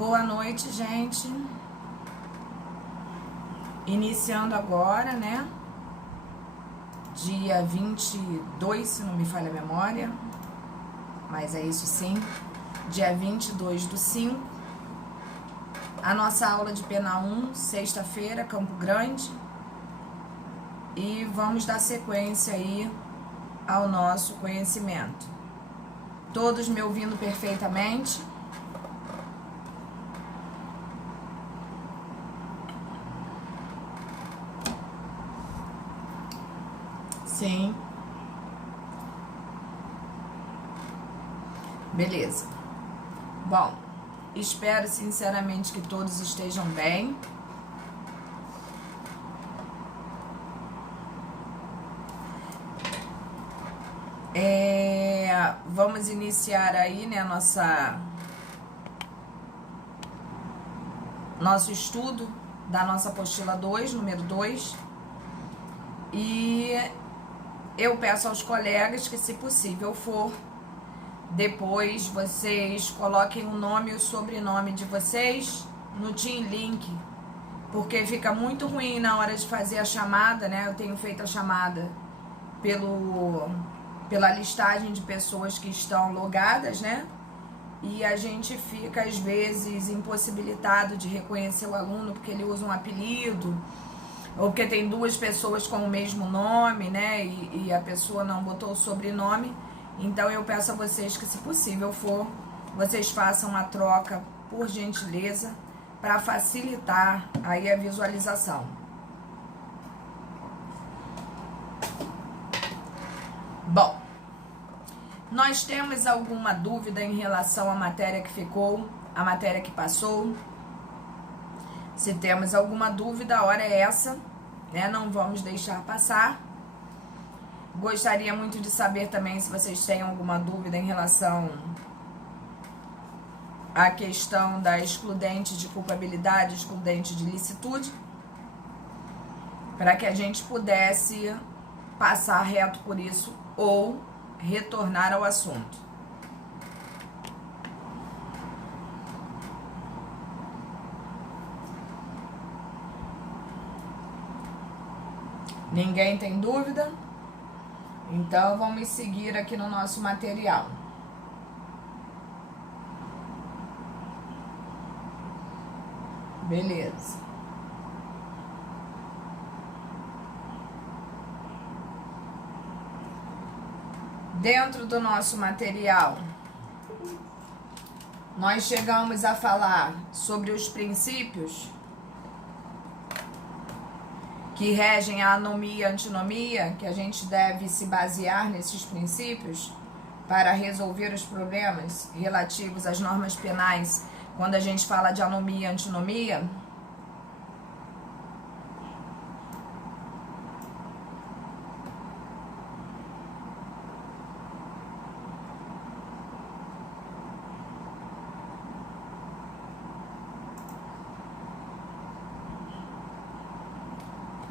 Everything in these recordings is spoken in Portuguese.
Boa noite, gente. Iniciando agora, né? Dia 22, se não me falha a memória. Mas é isso sim. Dia 22/5. A nossa aula de Pena 1, sexta-feira, Campo Grande. E vamos dar sequência aí ao nosso conhecimento. Todos me ouvindo perfeitamente? Sim. Beleza. Bom, espero sinceramente que todos estejam bem. Vamos iniciar aí, né, nosso estudo da nossa apostila 2, número 2. E eu peço aos colegas que, se possível for, depois vocês coloquem o nome e o sobrenome de vocês no Team Link, porque fica muito ruim na hora de fazer a chamada, né? Eu tenho feito a chamada pela listagem de pessoas que estão logadas, né? E a gente fica, às vezes, impossibilitado de reconhecer o aluno porque ele usa um apelido, ou porque tem duas pessoas com o mesmo nome, né? E a pessoa não botou o sobrenome. Então eu peço a vocês que, se possível for, vocês façam a troca, por gentileza, para facilitar aí a visualização. Bom, nós temos alguma dúvida em relação à matéria que ficou, à matéria que passou? Se temos alguma dúvida, a hora é essa, né? Não vamos deixar passar. Gostaria muito de saber também se vocês têm alguma dúvida em relação à questão da excludente de culpabilidade, excludente de licitude, para que a gente pudesse passar reto por isso ou retornar ao assunto. Ninguém tem dúvida? Então, vamos seguir aqui no nosso material. Beleza. Dentro do nosso material, nós chegamos a falar sobre os princípios que regem a anomia e a antinomia, que a gente deve se basear nesses princípios para resolver os problemas relativos às normas penais, quando a gente fala de anomia e antinomia.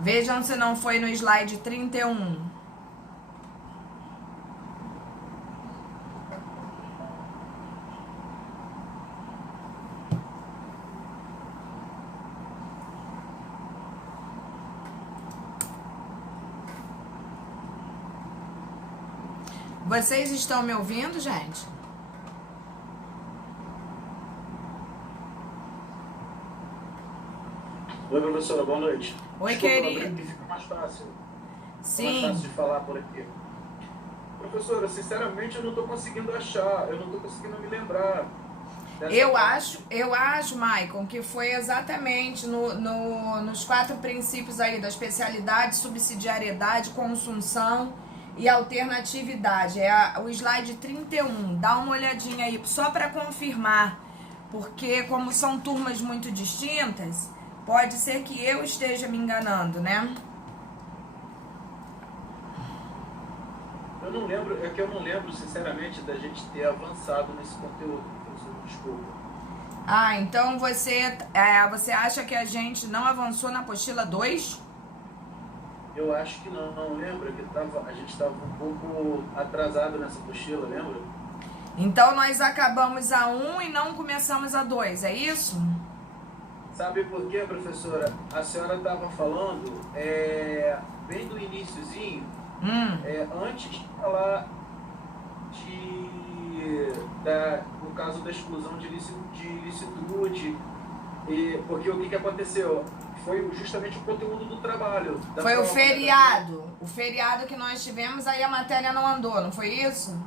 Vejam se não foi no slide 31. Vocês estão me ouvindo, gente? Oi, professora, boa noite. Oi, desculpa, querido. Fica mais fácil. Sim. Mais fácil de falar por aqui. Professora, sinceramente eu não estou conseguindo achar, eu não estou conseguindo me lembrar. Eu acho, Maicon, que foi exatamente nos 4 princípios aí da especialidade, subsidiariedade, consunção e alternatividade. É o slide 31. Dá uma olhadinha aí, só para confirmar, porque como são turmas muito distintas, pode ser que eu esteja me enganando, né? Eu não lembro, é que eu não lembro, sinceramente, da gente ter avançado nesse conteúdo, professor, desculpa. Ah, então você acha que a gente não avançou na apostila 2? Eu acho que não lembra que a gente estava um pouco atrasado nessa apostila, lembra? Então nós acabamos a 1 e não começamos a 2, é isso? Sabe por quê, professora? A senhora estava falando bem do iniciozinho, antes de falar no caso da exclusão de licitude, porque o que aconteceu? Foi justamente o conteúdo do trabalho. Foi o feriado. O feriado que nós tivemos, aí a matéria não andou, não foi isso?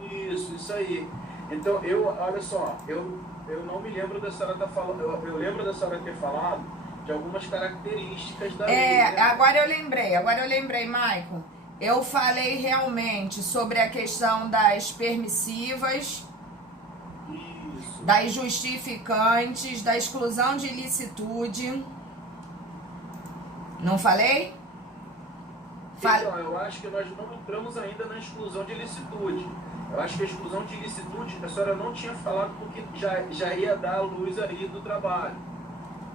Isso aí. Então, olha só, eu não me lembro da senhora estar falando, eu lembro da senhora ter falado de algumas características da lei, né? Agora eu lembrei, Maicon. Eu falei realmente sobre a questão das permissivas, Isso. das justificantes, da exclusão de ilicitude. Não falei? Então, eu acho que nós não entramos ainda na exclusão de ilicitude. Eu acho que a exclusão de ilicitude, a senhora não tinha falado porque já ia dar a luz aí do trabalho,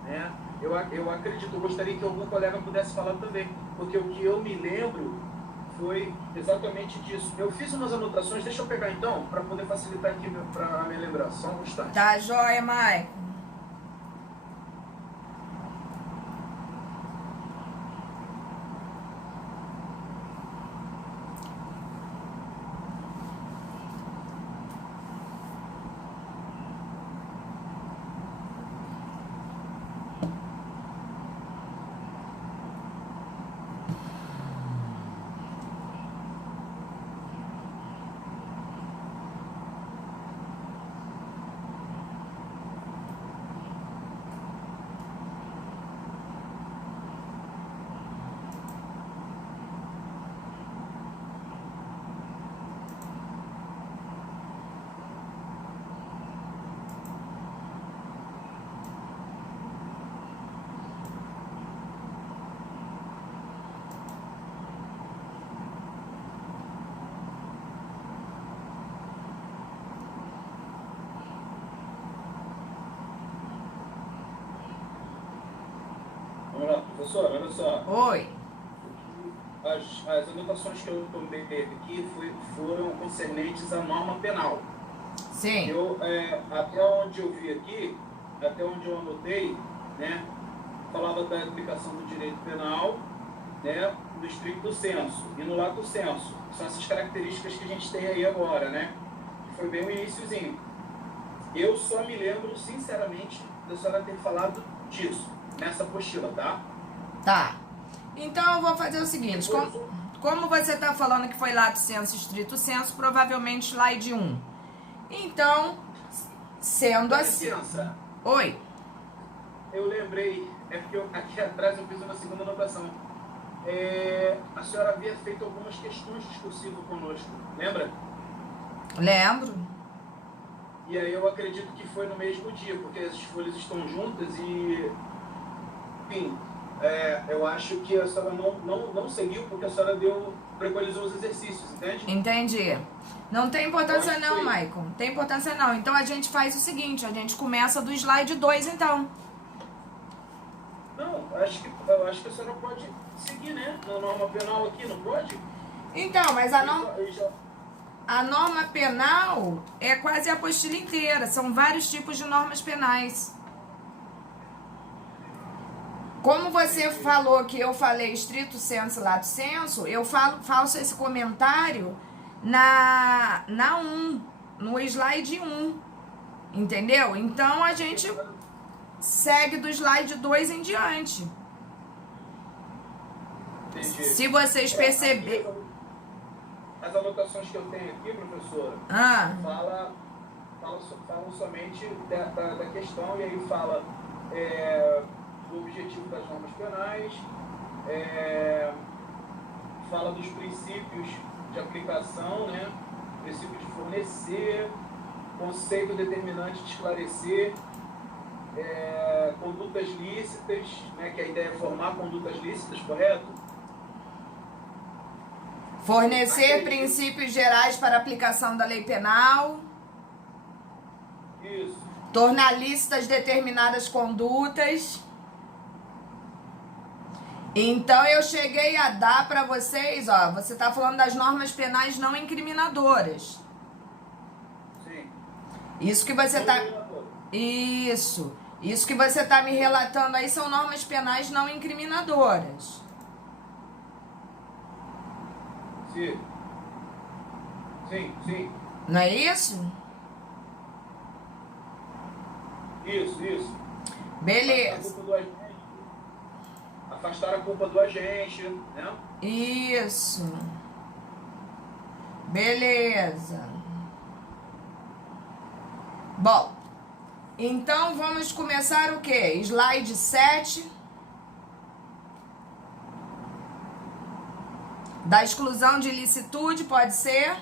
né? Eu acredito, eu gostaria que algum colega pudesse falar também, porque o que eu me lembro foi exatamente disso. Eu fiz umas anotações, deixa eu pegar então, para poder facilitar aqui para a minha lembrança, só um instante. Tá joia, Maicon. Vamos lá, professor, olha só. Oi. As anotações que eu tomei aqui foram concernentes à norma penal. Sim. Até onde eu vi aqui, até onde eu anotei, né, falava da aplicação do direito penal, né, no estricto sensu e no lato sensu. São essas características que a gente tem aí agora, né? Que foi bem o iniciozinho. Eu só me lembro, sinceramente, da senhora ter falado disso, nessa apostila, tá? Tá. Então eu vou fazer o seguinte, como você está falando que foi lato sensu, estrito sensu, provavelmente slide 1. Então, sendo assim... Licença. Oi. Eu lembrei, porque aqui atrás eu fiz uma segunda anotação. A senhora havia feito algumas questões discursivas conosco, lembra? Lembro. E aí eu acredito que foi no mesmo dia, porque as folhas estão juntas e... Enfim, eu acho que a senhora não seguiu porque a senhora preconizou os exercícios, entende? Entendi. Não tem importância não, Maicon. Não tem importância não. Então a gente faz o seguinte, a gente começa do slide 2 então. Não, eu acho que a senhora pode seguir, né? Na norma penal aqui, não pode? Então, mas a norma penal é quase a apostila inteira. São vários tipos de normas penais. Como você falou que eu falei estrito sensu, lato sensu, eu faço esse comentário na 1, no slide 1, entendeu? Então a gente segue do slide 2 em diante. Entendi. Se vocês perceberem... As anotações que eu tenho aqui, professora, falam somente da questão, e aí fala do objetivo das normas penais, fala dos princípios de aplicação, né? Princípio de fornecer, conceito determinante de esclarecer, condutas lícitas, né? Que a ideia é formar condutas lícitas, correto? Fornecer princípios gerais para aplicação da lei penal. Isso. Tornar lícitas determinadas condutas. Então eu cheguei a dar para vocês, ó, você está falando das normas penais não incriminadoras. Isso que você tá... Isso que você tá me relatando aí são normas penais não incriminadoras. Sim. Sim. Não é isso? Isso. Beleza. Afastar a culpa do agente, né? Isso. Beleza. Bom, então vamos começar o quê? Slide 7. Da exclusão de ilicitude, pode ser?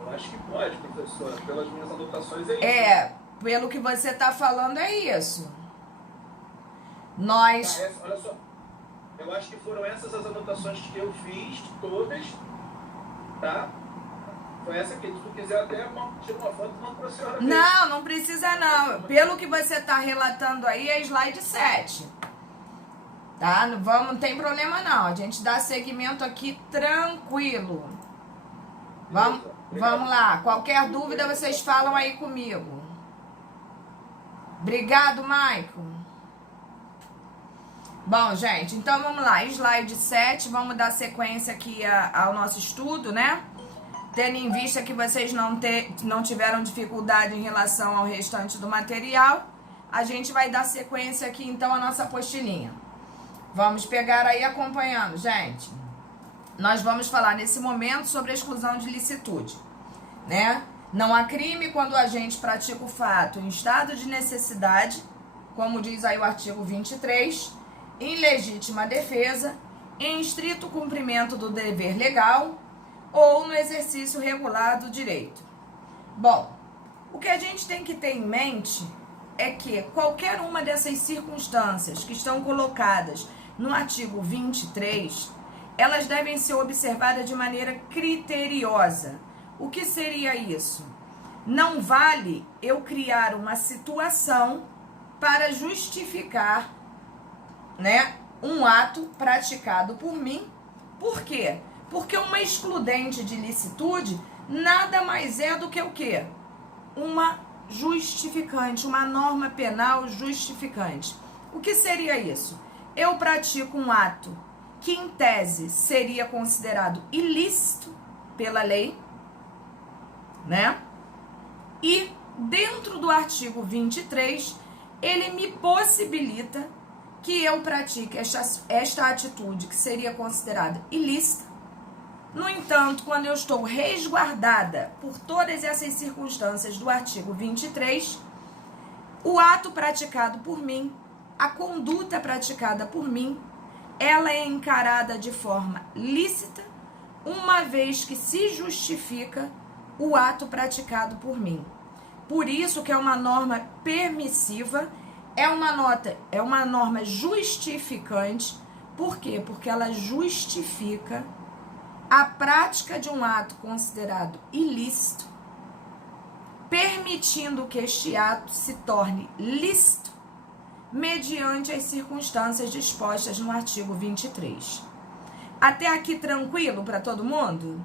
Eu acho que pode, professora. Pelas minhas anotações é isso. Pelo que você está falando é isso. Nós... Olha só. Eu acho que foram essas as anotações que eu fiz, todas, tá? Foi essa aqui. Se tu quiser até tirar uma foto e manda pra senhora. Não precisa não. Pelo que você está relatando aí é slide 7. Tá? Não tem problema não. A gente dá seguimento aqui tranquilo. Vamos lá. Qualquer dúvida vocês falam aí comigo. Obrigado, Maico. Bom, gente, então vamos lá. Slide 7. Vamos dar sequência aqui ao nosso estudo, né? Tendo em vista que vocês não tiveram dificuldade em relação ao restante do material, a gente vai dar sequência aqui então à nossa apostilinha. Vamos pegar aí acompanhando, gente. Nós vamos falar nesse momento sobre a exclusão de ilicitude, né? Não há crime quando o agente pratica o fato em estado de necessidade, como diz aí o artigo 23, em legítima defesa, em estrito cumprimento do dever legal ou no exercício regular do direito. Bom, o que a gente tem que ter em mente é que qualquer uma dessas circunstâncias que estão colocadas no artigo 23, elas devem ser observadas de maneira criteriosa. O que seria isso? Não vale eu criar uma situação para justificar, né, um ato praticado por mim. Por quê? Porque uma excludente de ilicitude nada mais é do que o quê? Uma justificante, uma norma penal justificante. O que seria isso? Eu pratico um ato que, em tese, seria considerado ilícito pela lei, né? E, dentro do artigo 23, ele me possibilita que eu pratique esta atitude que seria considerada ilícita. No entanto, quando eu estou resguardada por todas essas circunstâncias do artigo 23, o ato praticado por mim, a conduta praticada por mim, ela é encarada de forma lícita, uma vez que se justifica o ato praticado por mim. Por isso que é uma norma permissiva, é uma norma justificante. Por quê? Porque ela justifica a prática de um ato considerado ilícito, permitindo que este ato se torne lícito mediante as circunstâncias dispostas no artigo 23. Até aqui tranquilo para todo mundo?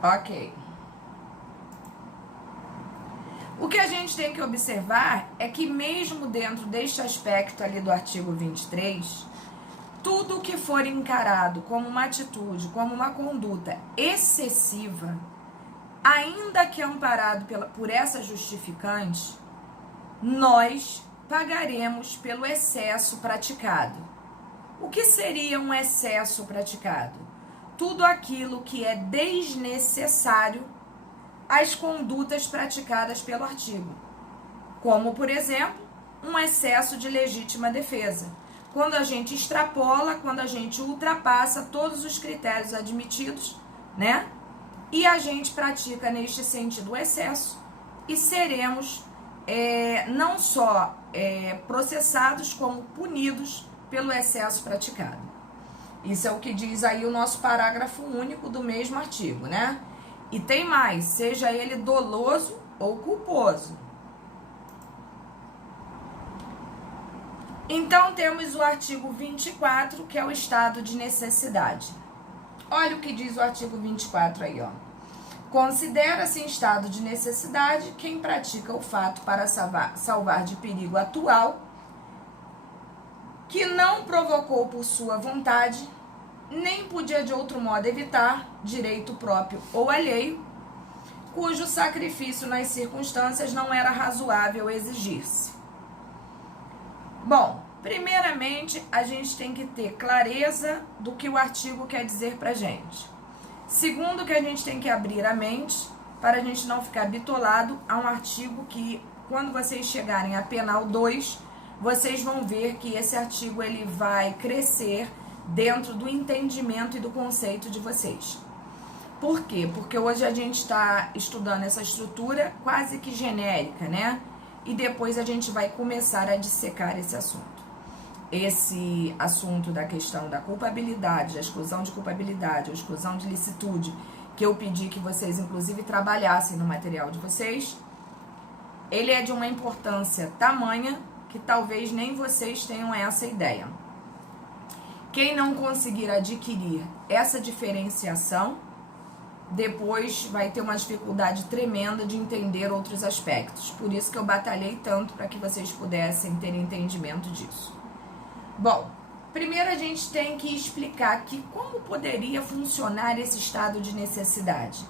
Ok. O que a gente tem que observar é que mesmo dentro deste aspecto ali do artigo 23, tudo que for encarado como uma atitude, como uma conduta excessiva, ainda que amparado por essa justificante, nós pagaremos pelo excesso praticado. O que seria um excesso praticado? Tudo aquilo que é desnecessário às condutas praticadas pelo artigo, como, por exemplo, um excesso de legítima defesa. Quando a gente extrapola, quando a gente ultrapassa todos os critérios admitidos, né? E a gente pratica neste sentido o excesso e seremos não só processados, como punidos pelo excesso praticado. Isso é o que diz aí o nosso parágrafo único do mesmo artigo, né? E tem mais, seja ele doloso ou culposo. Então, temos o artigo 24, que é o estado de necessidade. Olha o que diz o artigo 24 aí, ó. Considera-se em estado de necessidade quem pratica o fato para salvar de perigo atual, que não provocou por sua vontade, nem podia de outro modo evitar, direito próprio ou alheio, cujo sacrifício nas circunstâncias não era razoável exigir-se. Bom, primeiramente, a gente tem que ter clareza do que o artigo quer dizer pra gente. Segundo, que a gente tem que abrir a mente para a gente não ficar bitolado a um artigo que, quando vocês chegarem a penal 2, vocês vão ver que esse artigo ele vai crescer dentro do entendimento e do conceito de vocês. Por quê? Porque hoje a gente está estudando essa estrutura quase que genérica, né? E depois a gente vai começar a dissecar esse assunto. Esse assunto da questão da culpabilidade, da exclusão de culpabilidade, ou exclusão de licitude, que eu pedi que vocês, inclusive, trabalhassem no material de vocês, ele é de uma importância tamanha que talvez nem vocês tenham essa ideia. Quem não conseguir adquirir essa diferenciação, depois vai ter uma dificuldade tremenda de entender outros aspectos. Por isso que eu batalhei tanto para que vocês pudessem ter entendimento disso. Bom, primeiro a gente tem que explicar aqui como poderia funcionar esse estado de necessidade.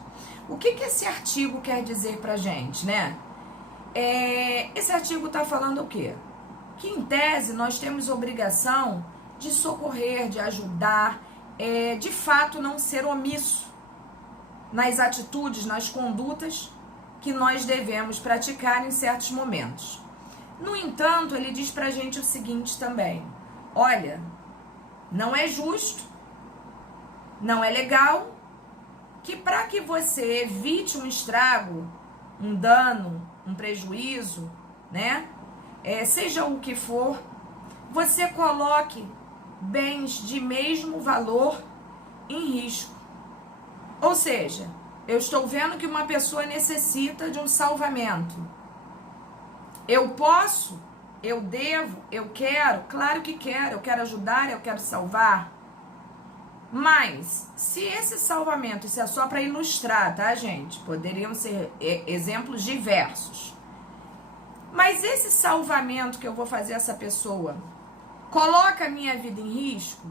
O que esse artigo quer dizer pra gente, né? Esse artigo está falando o quê? Que em tese nós temos obrigação de socorrer, de ajudar, de fato não ser omisso nas atitudes, nas condutas que nós devemos praticar em certos momentos. No entanto, ele diz pra gente o seguinte também: olha, não é justo, não é legal que para que você evite um estrago, um dano, um prejuízo, né? Seja o que for, você coloque bens de mesmo valor em risco. Ou seja, eu estou vendo que uma pessoa necessita de um salvamento. Eu posso, eu devo, eu quero, claro que quero, eu quero ajudar, eu quero salvar. Mas, se esse salvamento, isso é só para ilustrar, tá, gente? Poderiam ser exemplos diversos. Mas esse salvamento que eu vou fazer essa pessoa, coloca a minha vida em risco?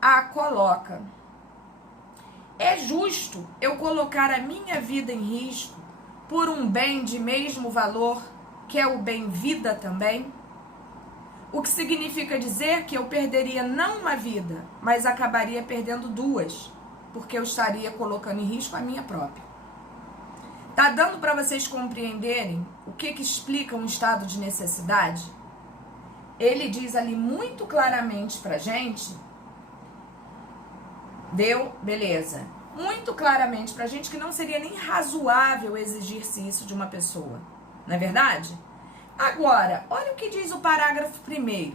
Ah, coloca. É justo eu colocar a minha vida em risco por um bem de mesmo valor, que é o bem vida também? O que significa dizer que eu perderia não uma vida, mas acabaria perdendo duas, porque eu estaria colocando em risco a minha própria. Tá dando para vocês compreenderem o que explica um estado de necessidade? Ele diz ali muito claramente pra gente. Deu? Beleza. Muito claramente pra gente que não seria nem razoável exigir-se isso de uma pessoa. Não é verdade? Agora, olha o que diz o parágrafo 1º.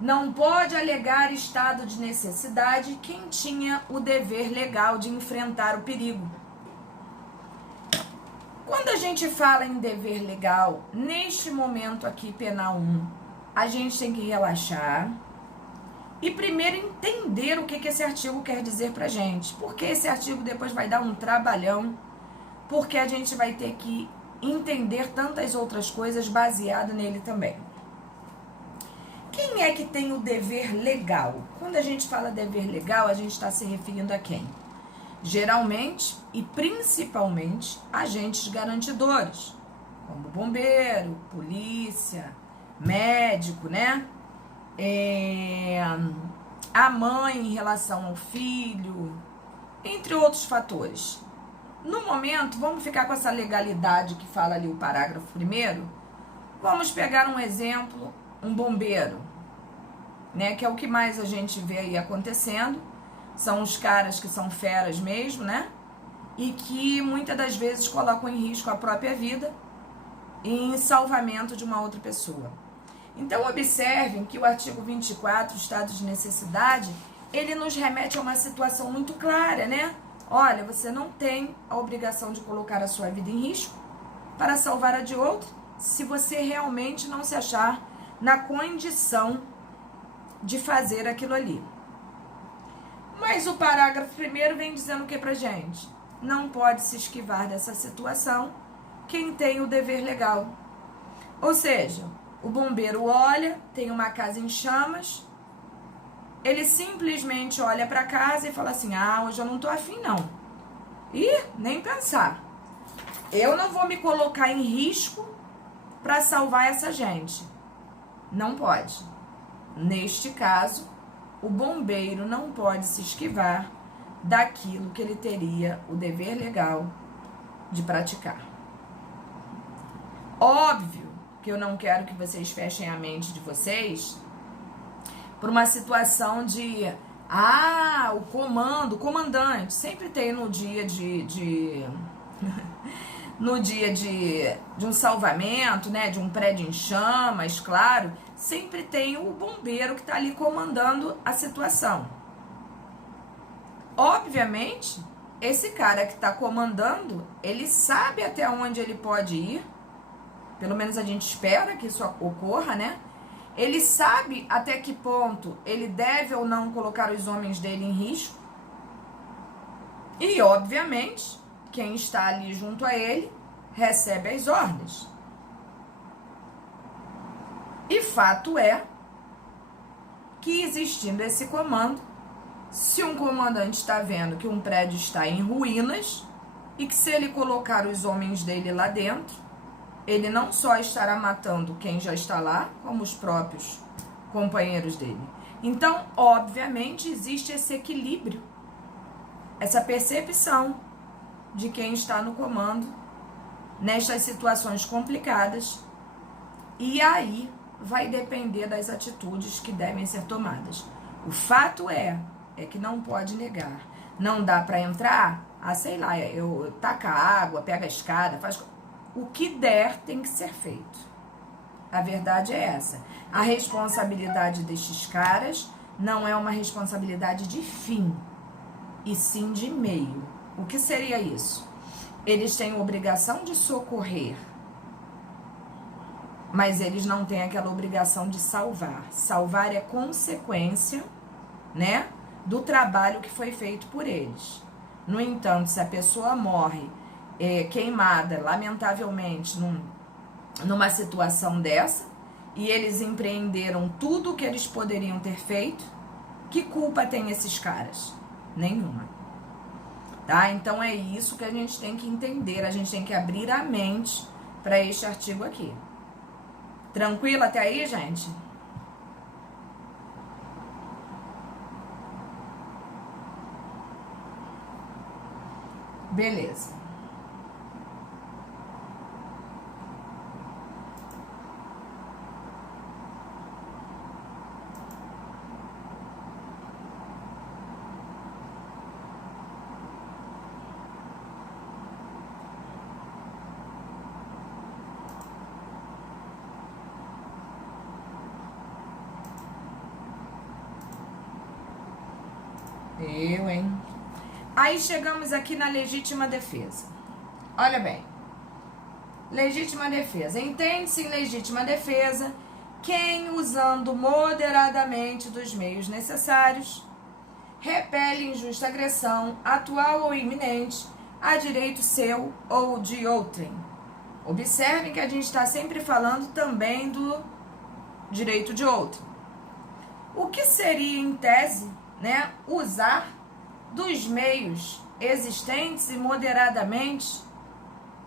Não pode alegar estado de necessidade quem tinha o dever legal de enfrentar o perigo. Quando a gente fala em dever legal, neste momento aqui, penal 1, a gente tem que relaxar e primeiro entender o que esse artigo quer dizer pra gente. Porque esse artigo depois vai dar um trabalhão, porque a gente vai ter que entender tantas outras coisas baseado nele também. Quem é que tem o dever legal? Quando a gente fala dever legal, a gente está se referindo a quem? Geralmente e principalmente agentes garantidores, como bombeiro, polícia, médico, né? A mãe em relação ao filho, entre outros fatores. No momento, vamos ficar com essa legalidade que fala ali o parágrafo 1º. Vamos pegar um exemplo, um bombeiro, né? Que é o que mais a gente vê aí acontecendo. São os caras que são feras mesmo, né? E que muitas das vezes colocam em risco a própria vida em salvamento de uma outra pessoa. Então, observem que o artigo 24, estado de necessidade, ele nos remete a uma situação muito clara, né? Olha, você não tem a obrigação de colocar a sua vida em risco para salvar a de outro, se você realmente não se achar na condição de fazer aquilo ali. Mas o parágrafo primeiro vem dizendo o que pra gente? Não pode se esquivar dessa situação quem tem o dever legal. Ou seja, o bombeiro olha, tem uma casa em chamas, ele simplesmente olha pra casa e fala assim, hoje eu não tô afim não. E nem pensar. Eu não vou me colocar em risco para salvar essa gente. Não pode. Neste caso, o bombeiro não pode se esquivar daquilo que ele teria o dever legal de praticar. Óbvio que eu não quero que vocês fechem a mente de vocês por uma situação de o comandante, sempre tem no dia no dia de um salvamento, né, de um prédio em chamas, claro, sempre tem o bombeiro que está ali comandando a situação. Obviamente, esse cara que está comandando, ele sabe até onde ele pode ir, pelo menos a gente espera que isso ocorra, né? Ele sabe até que ponto ele deve ou não colocar os homens dele em risco. E, obviamente, quem está ali junto a ele recebe as ordens. E fato é que, existindo esse comando, se um comandante está vendo que um prédio está em ruínas e que se ele colocar os homens dele lá dentro, ele não só estará matando quem já está lá, como os próprios companheiros dele. Então, obviamente, existe esse equilíbrio, essa percepção de quem está no comando nestas situações complicadas, e aí vai depender das atitudes que devem ser tomadas. O fato é que não pode negar. Não dá para entrar, sei lá, eu taca água, pega a escada, faz... O que der tem que ser feito. A verdade é essa. A responsabilidade destes caras não é uma responsabilidade de fim, e sim de meio. O que seria isso? Eles têm obrigação de socorrer, mas eles não têm aquela obrigação de salvar. Salvar é consequência, né, do trabalho que foi feito por eles. No entanto, se a pessoa morre queimada, lamentavelmente, numa situação dessa, e eles empreenderam tudo o que eles poderiam ter feito, que culpa tem esses caras? Nenhuma. Tá? Então é isso que a gente tem que entender, a gente tem que abrir a mente para este artigo aqui. Tranquilo até aí, gente? Beleza. Hein? Aí chegamos aqui na legítima defesa. Olha bem. Legítima defesa. Entende-se em legítima defesa quem, usando moderadamente dos meios necessários, repele injusta agressão, atual ou iminente, a direito seu ou de outrem. Observem que a gente está sempre falando também do direito de outro. O que seria, em tese, né, usar dos meios existentes e moderadamente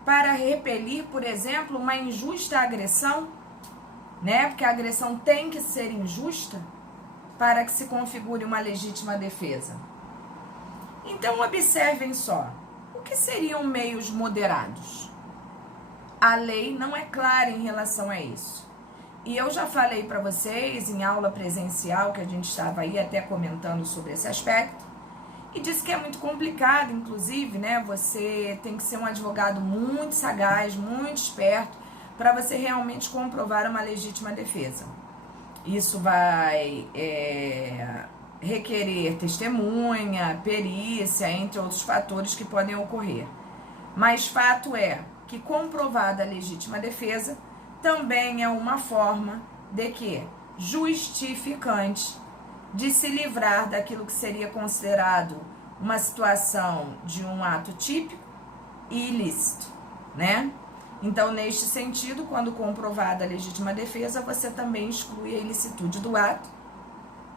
para repelir, por exemplo, uma injusta agressão, né? Porque a agressão tem que ser injusta para que se configure uma legítima defesa. Então, observem só, o que seriam meios moderados? A lei não é clara em relação a isso. E eu já falei para vocês em aula presencial, que a gente estava aí até comentando sobre esse aspecto, e disse que é muito complicado, inclusive, né? Você tem que ser um advogado muito sagaz, muito esperto, para você realmente comprovar uma legítima defesa. Isso vai requerer testemunha, perícia, entre outros fatores que podem ocorrer. Mas fato é que, comprovada a legítima defesa, também é uma forma de que justificante de se livrar daquilo que seria considerado uma situação de um ato típico e ilícito, né? Então, neste sentido, quando comprovada a legítima defesa, você também exclui a ilicitude do ato.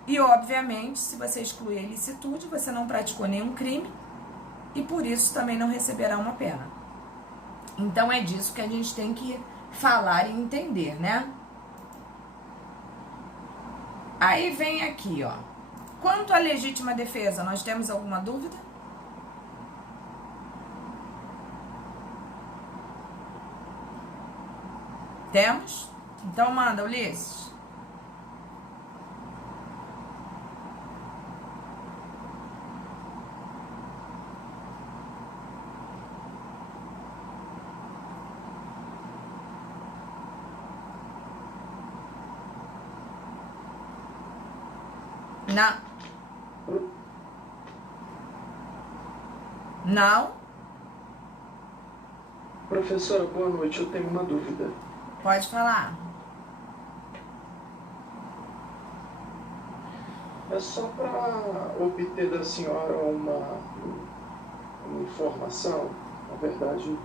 E, obviamente, se você excluir a ilicitude, você não praticou nenhum crime e, por isso, também não receberá uma pena. Então, é disso que a gente tem que falar e entender, né? Aí vem aqui, ó. Quanto à legítima defesa, nós temos alguma dúvida? Temos? Então manda, Ulisses. Não. Não? Professora, boa noite. Eu tenho uma dúvida. Pode falar. É só para obter da senhora uma informação, na verdade,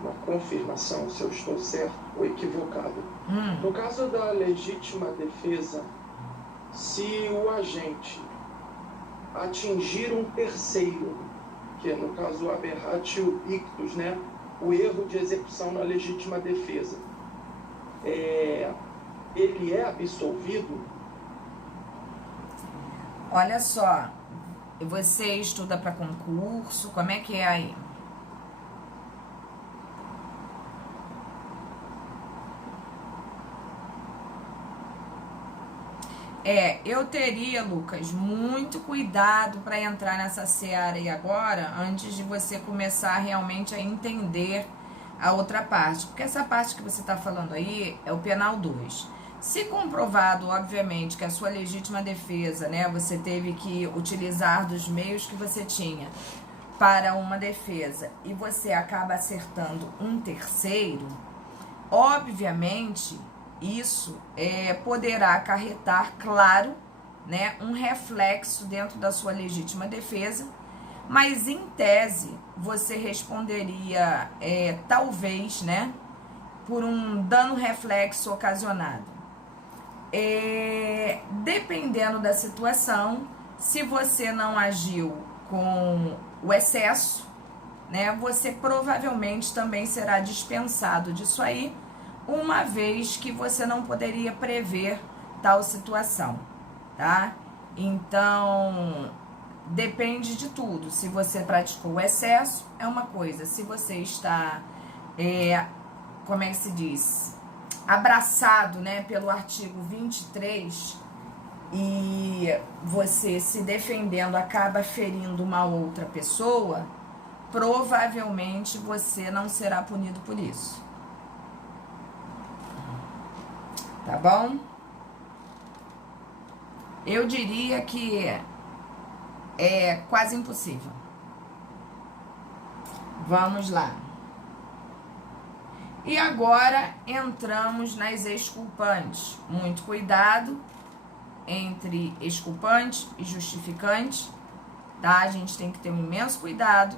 uma confirmação, se eu estou certo ou equivocado. No caso da legítima defesa, se o agente atingir um terceiro, que é no caso o aberratio ictus, né? O erro de execução na legítima defesa, ele é absolvido? Olha só, você estuda para concurso, como é que é aí? Eu teria, Lucas, muito cuidado para entrar nessa seara aí agora, antes de você começar realmente a entender a outra parte. Porque essa parte que você está falando aí é o penal 2. Se comprovado, obviamente, que a sua legítima defesa, né, você teve que utilizar dos meios que você tinha para uma defesa e você acaba acertando um terceiro, obviamente isso poderá acarretar, claro, né, um reflexo dentro da sua legítima defesa, mas em tese você responderia talvez, né, por um dano reflexo ocasionado. Dependendo da situação, se você não agiu com o excesso, né, você provavelmente também será dispensado disso aí, uma vez que você não poderia prever tal situação, tá? Então, depende de tudo. Se você praticou o excesso, é uma coisa. Se você está, como é que se diz? Abraçado, né, pelo artigo 23 e você se defendendo acaba ferindo uma outra pessoa, provavelmente você não será punido por isso. Tá bom? Eu diria que é quase impossível. Vamos lá. E agora entramos nas exculpantes. Muito cuidado entre exculpante e justificante, tá? A gente tem que ter um imenso cuidado,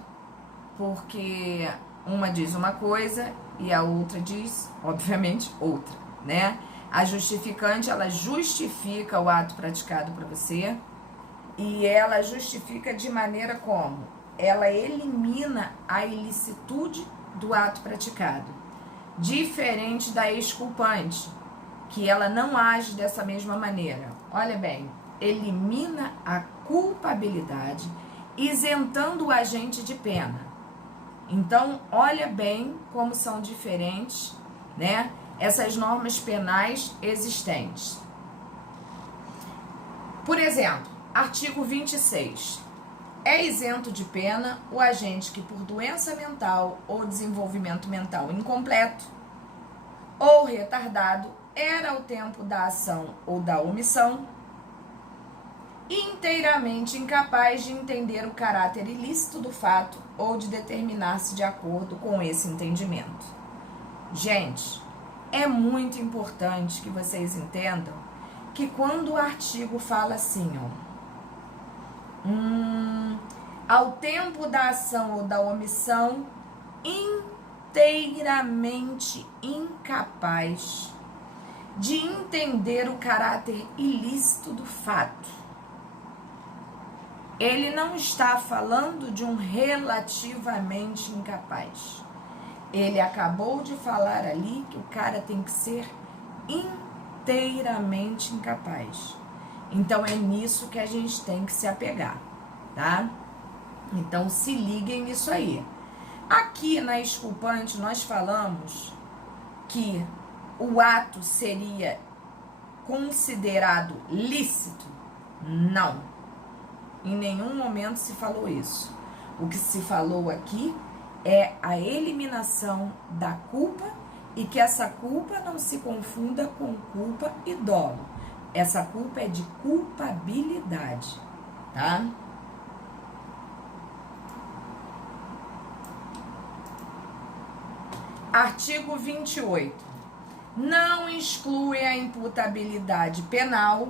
porque uma diz uma coisa e a outra diz, obviamente, outra, né? A justificante, ela justifica o ato praticado por você e ela justifica de maneira como? Ela elimina a ilicitude do ato praticado. Diferente da exculpante, que ela não age dessa mesma maneira. Olha bem, elimina a culpabilidade, isentando o agente de pena. Então, olha bem como são diferentes, né, essas normas penais existentes. Por exemplo, artigo 26. É isento de pena o agente que, por doença mental ou desenvolvimento mental incompleto ou retardado, era ao tempo da ação ou da omissão, inteiramente incapaz de entender o caráter ilícito do fato ou de determinar-se de acordo com esse entendimento. Gente, é muito importante que vocês entendam que quando o artigo fala assim, ao tempo da ação ou da omissão, inteiramente incapaz de entender o caráter ilícito do fato. Ele não está falando de um relativamente incapaz. Ele acabou de falar ali que o cara tem que ser inteiramente incapaz. Então é nisso que a gente tem que se apegar, tá? Então se liguem nisso aí. Aqui na exculpante nós falamos que o ato seria considerado lícito? Não. Em nenhum momento se falou isso. O que se falou aqui é a eliminação da culpa e que essa culpa não se confunda com culpa e dolo. Essa culpa é de culpabilidade, tá? Artigo 28. Não exclui a imputabilidade penal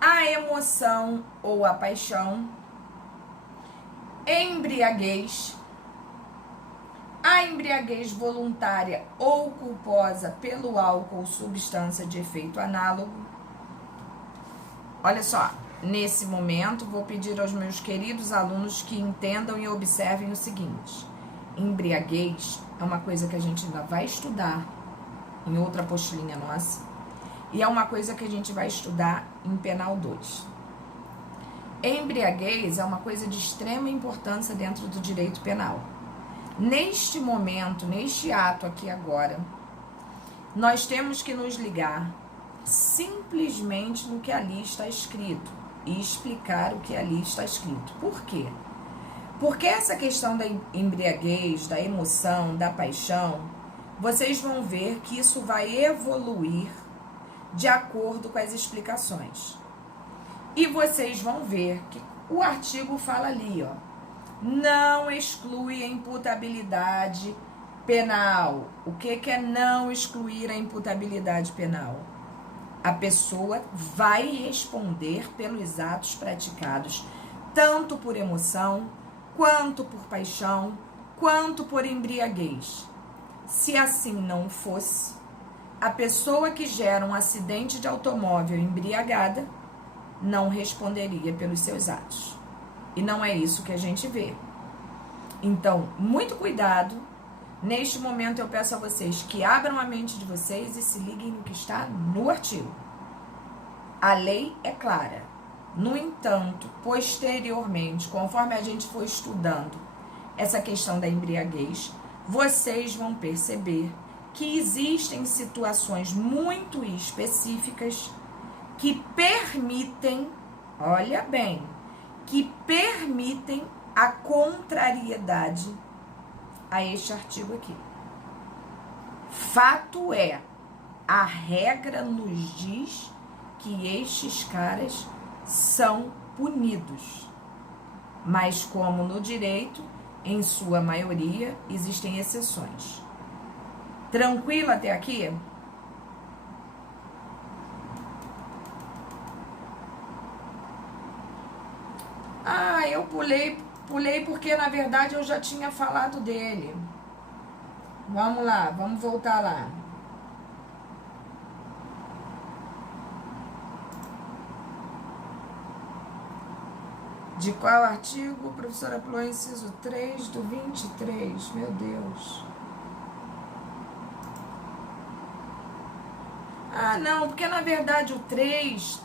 a emoção ou a paixão, embriaguez, a embriaguez voluntária ou culposa pelo álcool ou substância de efeito análogo. Olha só, nesse momento vou pedir aos meus queridos alunos que entendam e observem o seguinte: embriaguez é uma coisa que a gente ainda vai estudar em outra apostilinha nossa. E é uma coisa que a gente vai estudar em Penal 2. Embriaguez é uma coisa de extrema importância dentro do direito penal. Neste momento, neste ato aqui agora, nós temos que nos ligar simplesmente no que ali está escrito e explicar o que ali está escrito. Por quê? Porque essa questão da embriaguez, da emoção, da paixão, vocês vão ver que isso vai evoluir de acordo com as explicações. E vocês vão ver que o artigo fala ali, não exclui a imputabilidade penal. O que é não excluir a imputabilidade penal? A pessoa vai responder pelos atos praticados, tanto por emoção, quanto por paixão, quanto por embriaguez. Se assim não fosse, a pessoa que gera um acidente de automóvel embriagada não responderia pelos seus atos. E não é isso que a gente vê. Então, muito cuidado. Neste momento eu peço a vocês que abram a mente de vocês e se liguem no que está no artigo. A lei é clara. No entanto, posteriormente, conforme a gente for estudando essa questão da embriaguez, vocês vão perceber que existem situações muito específicas que permitem, olha bem, que permitem a contrariedade a este artigo aqui. Fato é, a regra nos diz que estes caras são punidos. Mas como no direito, em sua maioria, existem exceções. Tranquilo até aqui? Eu pulei porque na verdade eu já tinha falado dele. Vamos lá, vamos voltar lá. De qual artigo, professora pulou inciso 3 do 23? Meu Deus. Não, porque na verdade o 3,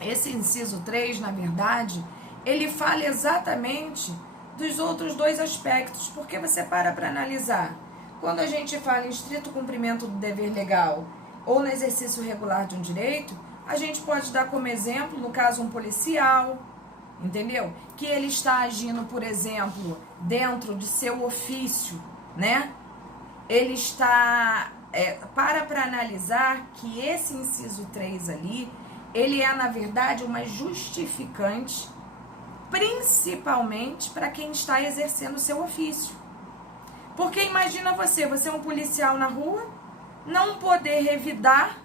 esse inciso 3, na verdade, ele fala exatamente dos outros dois aspectos, porque você para analisar. Quando a gente fala em estrito cumprimento do dever legal ou no exercício regular de um direito, a gente pode dar como exemplo, no caso, um policial, entendeu? Que ele está agindo, por exemplo, dentro de seu ofício, né? Ele está... para analisar que esse inciso 3 ali, ele é, na verdade, uma justificante, principalmente para quem está exercendo o seu ofício. Porque imagina você é um policial na rua, não poder revidar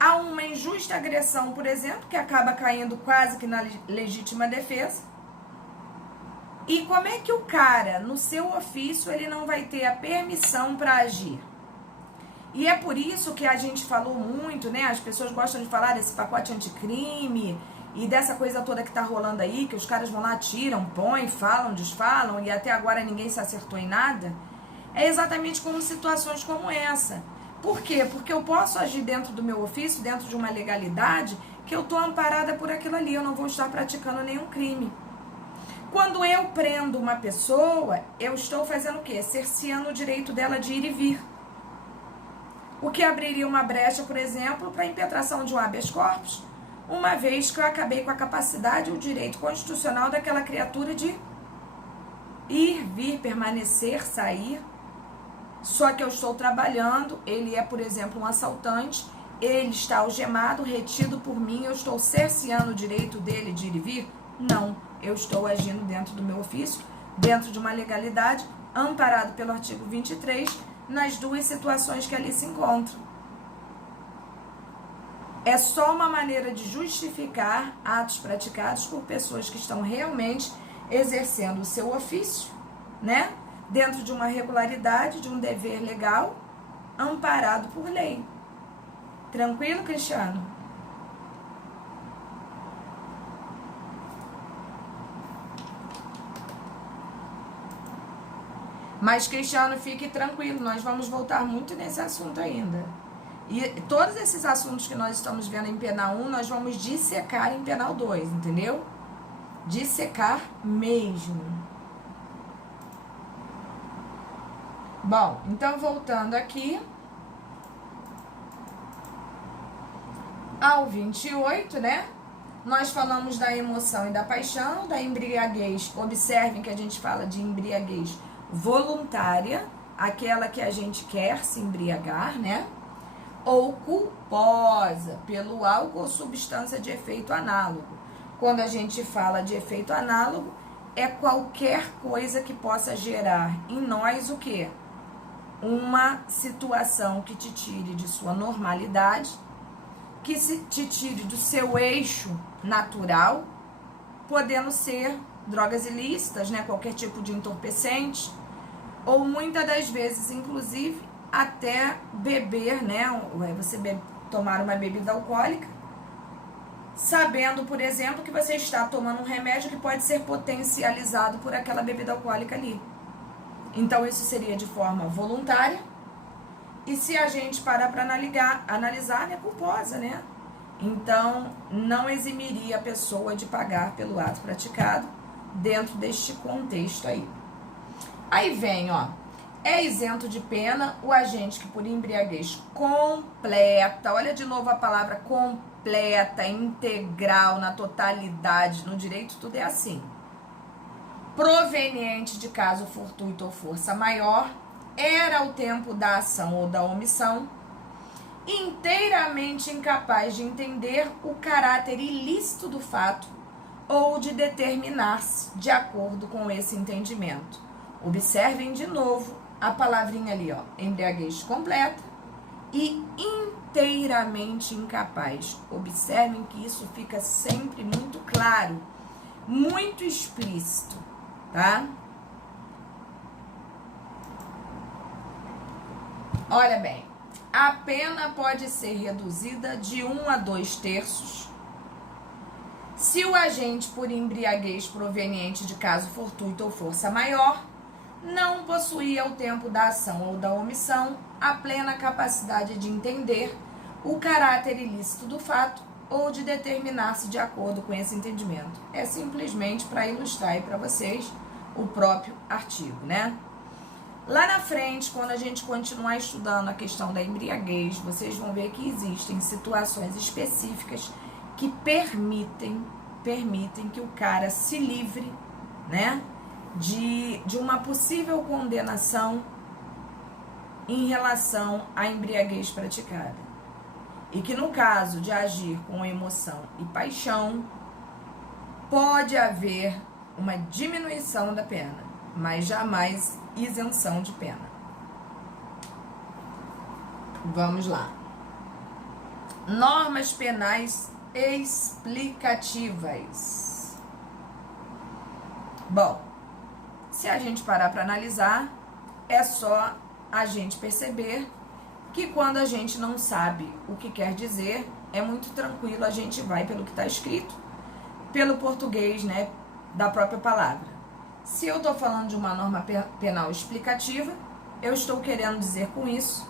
a uma injusta agressão, por exemplo, que acaba caindo quase que na legítima defesa. E como é que o cara, no seu ofício, ele não vai ter a permissão para agir? E é por isso que a gente falou muito, né? As pessoas gostam de falar desse pacote anticrime e dessa coisa toda que tá rolando aí, que os caras vão lá, tiram, põem, falam, desfalam e até agora ninguém se acertou em nada. É exatamente como situações como essa. Por quê? Porque eu posso agir dentro do meu ofício, dentro de uma legalidade, que eu tô amparada por aquilo ali, eu não vou estar praticando nenhum crime. Quando eu prendo uma pessoa, eu estou fazendo o quê? Cerceando o direito dela de ir e vir. O que abriria uma brecha, por exemplo, para a impetração de um habeas corpus, uma vez que eu acabei com a capacidade e o direito constitucional daquela criatura de ir, vir, permanecer, sair. Só que eu estou trabalhando, ele é, por exemplo, um assaltante, ele está algemado, retido por mim, eu estou cerceando o direito dele de ir e vir? Não, eu estou agindo dentro do meu ofício, dentro de uma legalidade, amparado pelo artigo 23, nas duas situações que ali se encontram. É só uma maneira de justificar atos praticados por pessoas que estão realmente exercendo o seu ofício, né? Dentro de uma regularidade, de um dever legal, amparado por lei. Tranquilo, Cristiano? Mas, Cristiano, fique tranquilo, nós vamos voltar muito nesse assunto ainda. E todos esses assuntos que nós estamos vendo em penal 1, nós vamos dissecar em penal 2, entendeu? Dissecar mesmo. Bom, então voltando aqui ao 28, né? Nós falamos da emoção e da paixão, da embriaguez. Observem que a gente fala de embriaguez voluntária, aquela que a gente quer se embriagar, né? Ou culposa, pelo álcool ou substância de efeito análogo. Quando a gente fala de efeito análogo, é qualquer coisa que possa gerar em nós o quê? Uma situação que te tire de sua normalidade, que te tire do seu eixo natural, podendo ser drogas ilícitas, né? Qualquer tipo de entorpecente, ou muitas das vezes, inclusive, até beber, né? Você tomar uma bebida alcoólica, sabendo, por exemplo, que você está tomando um remédio que pode ser potencializado por aquela bebida alcoólica ali. Então, isso seria de forma voluntária. E se a gente parar para analisar, é culposa, né? Então, não eximiria a pessoa de pagar pelo ato praticado dentro deste contexto aí. Aí vem, ó, é isento de pena o agente que por embriaguez completa, olha de novo a palavra completa, integral, na totalidade, no direito tudo é assim, proveniente de caso fortuito ou força maior, era ao tempo da ação ou da omissão, inteiramente incapaz de entender o caráter ilícito do fato ou de determinar-se de acordo com esse entendimento. Observem de novo a palavrinha ali, ó, embriaguez completa e inteiramente incapaz. Observem que isso fica sempre muito claro, muito explícito, tá? Olha bem, a pena pode ser reduzida de 1 a 2 terços se o agente por embriaguez proveniente de caso fortuito ou força maior não possuía ao tempo da ação ou da omissão a plena capacidade de entender o caráter ilícito do fato ou de determinar-se de acordo com esse entendimento. É simplesmente para ilustrar aí para vocês o próprio artigo, né? Lá na frente, quando a gente continuar estudando a questão da embriaguez, vocês vão ver que existem situações específicas que permitem que o cara se livre, né, de uma possível condenação em relação à embriaguez praticada. e que no caso de agir com emoção e paixão, pode haver uma diminuição da pena, mas jamais isenção de pena. Vamos lá. Normas penais explicativas. Bom, se a gente parar para analisar, é só a gente perceber que quando a gente não sabe o que quer dizer, é muito tranquilo, a gente vai pelo que está escrito, pelo português, né, da própria palavra. Se eu estou falando de uma norma penal explicativa, eu estou querendo dizer com isso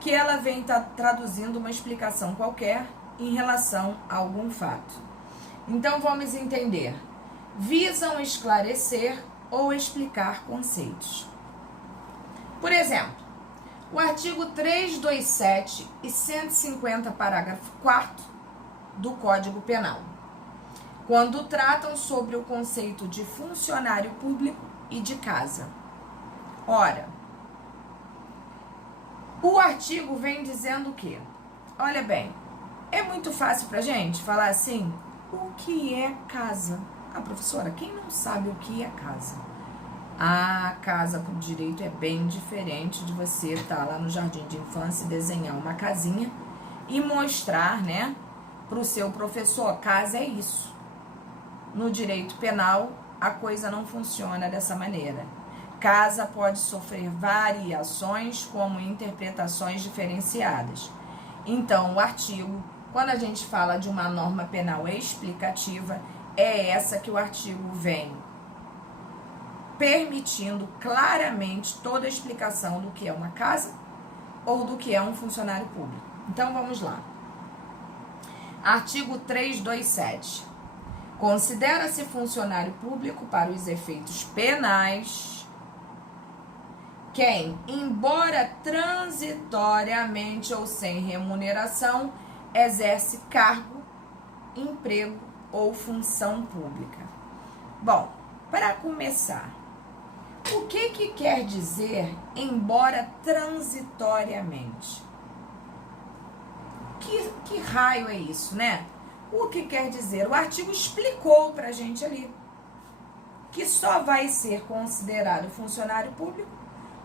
que ela vem traduzindo uma explicação qualquer em relação a algum fato. Então vamos entender. Visam esclarecer ou explicar conceitos. Por exemplo, o artigo 327 e 150, parágrafo 4º do Código Penal, quando tratam sobre o conceito de funcionário público e de casa. Ora, o artigo vem dizendo o quê? Olha bem, é muito fácil pra gente falar assim, o que é casa? Ah, professora, quem não sabe o que é casa? A casa por direito é bem diferente de você estar lá no jardim de infância e desenhar uma casinha e mostrar, né, para o seu professor, casa é isso. No direito penal, a coisa não funciona dessa maneira. Casa pode sofrer variações como interpretações diferenciadas. Então, o artigo, quando a gente fala de uma norma penal explicativa, é essa que o artigo vem permitindo claramente toda a explicação do que é uma casa ou do que é um funcionário público. Então, vamos lá. Artigo 327. Considera-se funcionário público para os efeitos penais quem, embora transitoriamente ou sem remuneração, exerce cargo, emprego ou função pública. Bom, para começar, o que quer dizer embora transitoriamente? Que raio é isso, né? O que quer dizer? O artigo explicou pra gente ali que só vai ser considerado funcionário público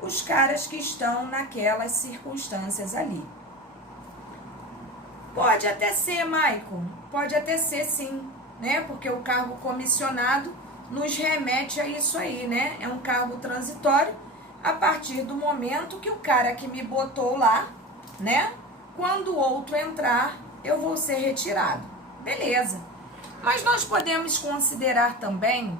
os caras que estão naquelas circunstâncias ali. Pode até ser, Maicon, pode até ser sim, né? Porque o cargo comissionado nos remete a isso aí, né? É um cargo transitório a partir do momento que o cara que me botou lá, né? Quando o outro entrar, eu vou ser retirado. Beleza. Mas nós podemos considerar também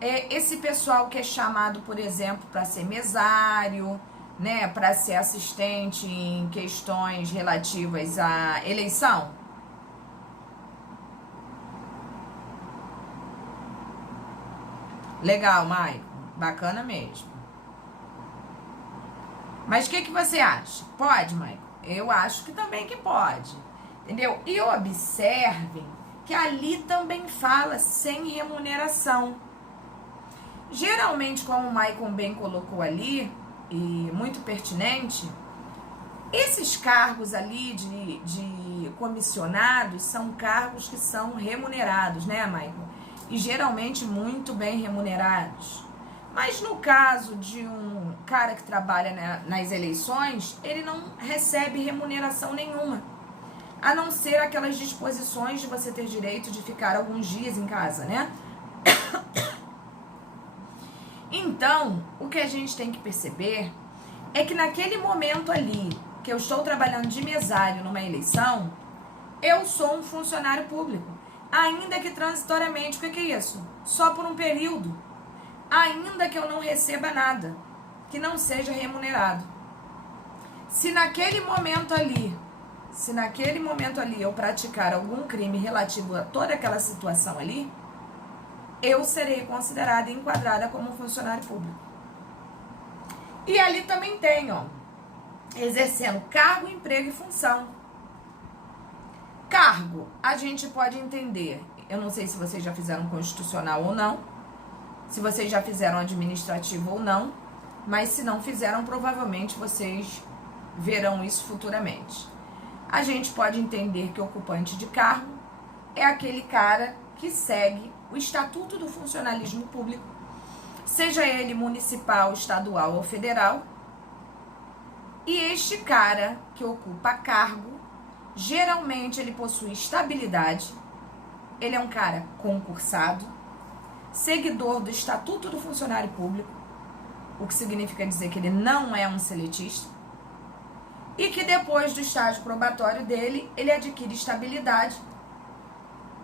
esse pessoal que é chamado, por exemplo, para ser mesário, né, para ser assistente em questões relativas à eleição. Legal, Maicon. Bacana mesmo. Mas o que você acha? Pode, Maicon? Eu acho que também que pode. Entendeu? E observem que ali também fala sem remuneração. Geralmente, como o Maicon bem colocou ali, e muito pertinente, esses cargos ali de comissionados são cargos que são remunerados, né, Maicon? E geralmente muito bem remunerados. Mas no caso de um cara que trabalha nas eleições, ele não recebe remuneração nenhuma. A não ser aquelas disposições de você ter direito de ficar alguns dias em casa, né? Então, o que a gente tem que perceber é que naquele momento ali, que eu estou trabalhando de mesário numa eleição, eu sou um funcionário público. Ainda que transitoriamente, o que é isso? Só por um período. Ainda que eu não receba nada, que não seja remunerado. Se naquele momento ali eu praticar algum crime relativo a toda aquela situação ali, eu serei considerada e enquadrada como funcionário público. E ali também tem, ó, exercendo cargo, emprego e função. Cargo, a gente pode entender, eu não sei se vocês já fizeram constitucional ou não, se vocês já fizeram administrativo ou não, mas se não fizeram, provavelmente vocês verão isso futuramente. a gente pode entender que ocupante de cargo é aquele cara que segue o Estatuto do Funcionalismo Público, seja ele municipal, estadual ou federal. E este cara que ocupa cargo, geralmente ele possui estabilidade, ele é um cara concursado, seguidor do Estatuto do Funcionário Público, o que significa dizer que ele não é um seletista, e que depois do estágio probatório dele, ele adquire estabilidade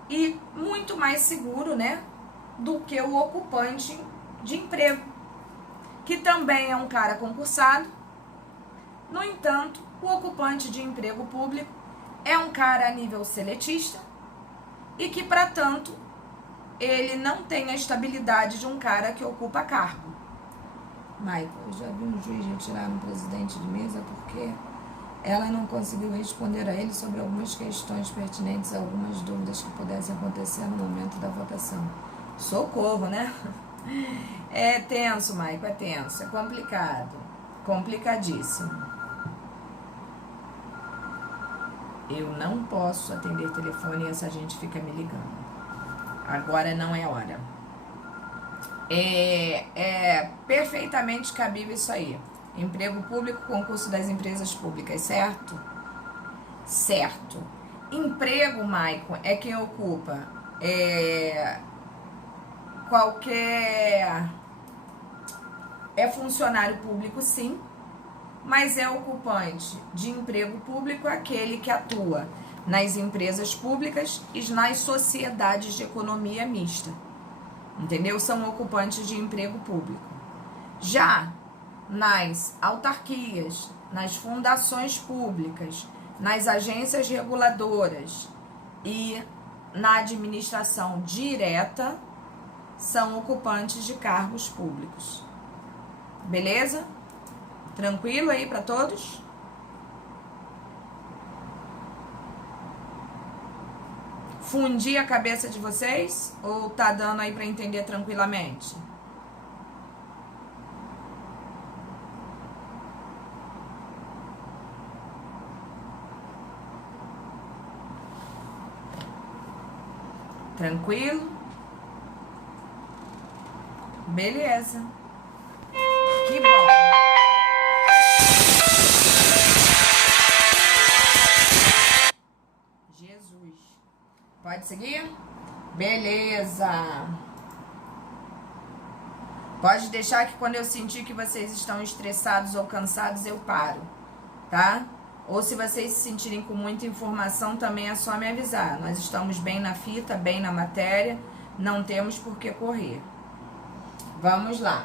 e muito mais seguro, né, do que o ocupante de emprego, que também é um cara concursado. No entanto, o ocupante de emprego público é um cara a nível seletista e que, para tanto, ele não tem a estabilidade de um cara que ocupa cargo. Michael, eu já vi um juiz retirar um presidente de mesa porque ela não conseguiu responder a ele sobre algumas questões pertinentes a algumas dúvidas que pudessem acontecer no momento da votação. Socorro, né? É tenso, Michael, é tenso, é complicado, complicadíssimo. Eu não posso atender telefone e essa gente fica me ligando. Agora não é hora. É perfeitamente cabível isso aí. Emprego público, concurso das empresas públicas, certo? Certo. Emprego, Maicon, é quem ocupa qualquer... É funcionário público, sim, mas é ocupante de emprego público aquele que atua nas empresas públicas e nas sociedades de economia mista. Entendeu? São ocupantes de emprego público. Já nas autarquias, nas fundações públicas, nas agências reguladoras e na administração direta, são ocupantes de cargos públicos. Beleza? Tranquilo aí para todos? Fundi a cabeça de vocês? Ou tá dando aí para entender tranquilamente? Tranquilo? Beleza. Que bom. Jesus. Pode seguir? Beleza. Pode deixar que quando eu sentir que vocês estão estressados ou cansados, eu paro, tá? Ou se vocês se sentirem com muita informação, também é só me avisar. Nós estamos bem na fita, bem na matéria, não temos por que correr. Vamos lá.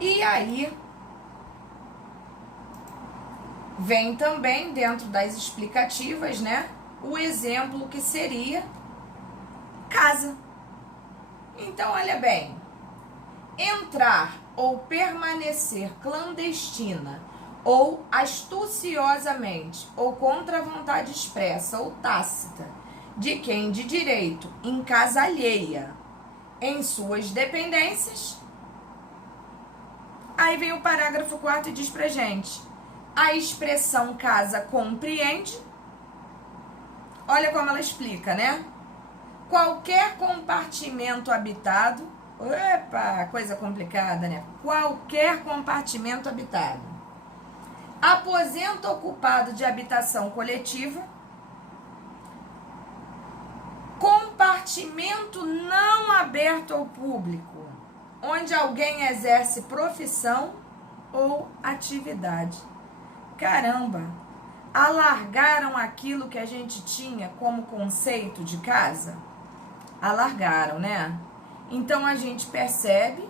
E aí, vem também, dentro das explicativas, né, o exemplo que seria casa. Então, olha bem, entrar ou permanecer clandestina ou astuciosamente ou contra a vontade expressa ou tácita de quem de direito em casa alheia em suas dependências. Aí vem o parágrafo 4 e diz pra gente: a expressão casa compreende, olha como ela explica, né? Qualquer compartimento habitado, opa, coisa complicada, né? Qualquer compartimento habitado, aposento ocupado de habitação coletiva, compartimento não aberto ao público, onde alguém exerce profissão ou atividade. Caramba, alargaram aquilo que a gente tinha como conceito de casa? Alargaram, né? Então a gente percebe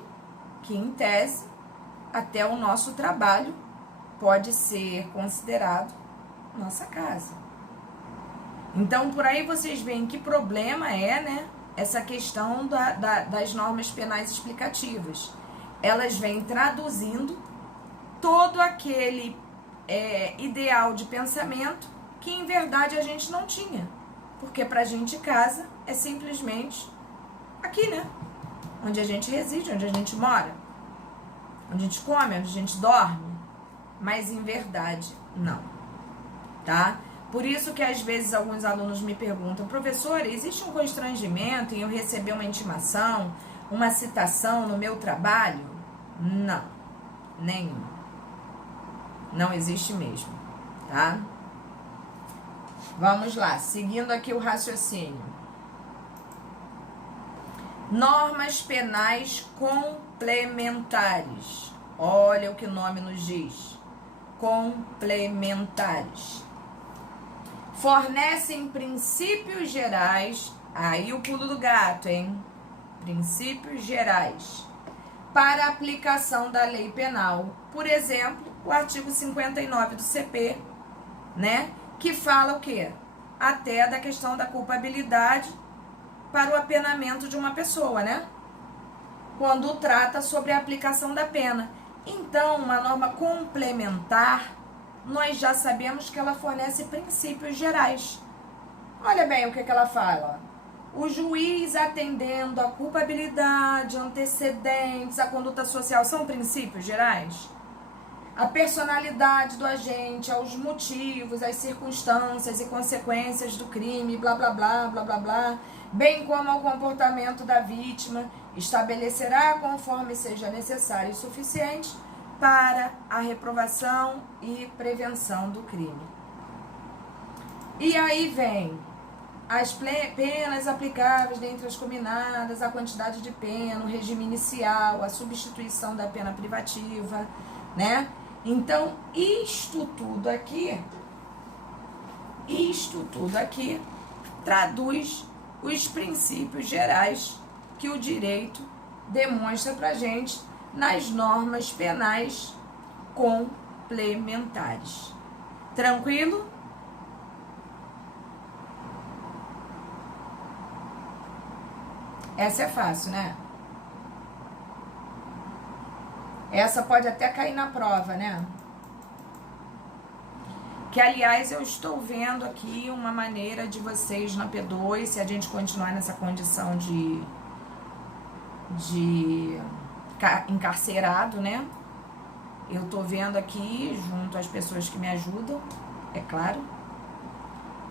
que, em tese, até o nosso trabalho pode ser considerado nossa casa. Então, por aí vocês veem que problema é, né, essa questão das normas penais explicativas. Elas vêm traduzindo todo aquele ideal de pensamento que, em verdade, a gente não tinha. Porque pra gente casa é simplesmente aqui, né? Onde a gente reside, onde a gente mora, onde a gente come, onde a gente dorme, mas em verdade não, tá? Por isso que às vezes alguns alunos me perguntam, professora, existe um constrangimento em eu receber uma intimação, uma citação no meu trabalho? Não, nenhum. Não existe mesmo, tá? Vamos lá, seguindo aqui o raciocínio. Normas penais complementares. Olha o que o nome nos diz. Complementares. Fornecem princípios gerais. Aí o pulo do gato, hein? Princípios gerais para a aplicação da lei penal. Por exemplo, o artigo 59 do CP, né? Que fala o quê? Até da questão da culpabilidade para o apenamento de uma pessoa, né? Quando trata sobre a aplicação da pena. Então, uma norma complementar, nós já sabemos que ela fornece princípios gerais. Olha bem o que ela fala. O juiz atendendo a culpabilidade, antecedentes, a conduta social, são princípios gerais? A personalidade do agente, aos motivos, as circunstâncias e consequências do crime, blá, blá, blá, blá, blá, blá, bem como ao comportamento da vítima, estabelecerá conforme seja necessário e suficiente para a reprovação e prevenção do crime. E aí vem as penas aplicáveis dentre as combinadas, a quantidade de pena, o regime inicial, a substituição da pena privativa, né? Então, isto tudo aqui traduz os princípios gerais que o direito demonstra pra gente nas normas penais complementares. Tranquilo? Essa é fácil, né? Essa pode até cair na prova, né? Que, aliás, eu estou vendo aqui uma maneira de vocês na P2, se a gente continuar nessa condição de encarcerado, né? Eu tô vendo aqui, junto às pessoas que me ajudam, é claro,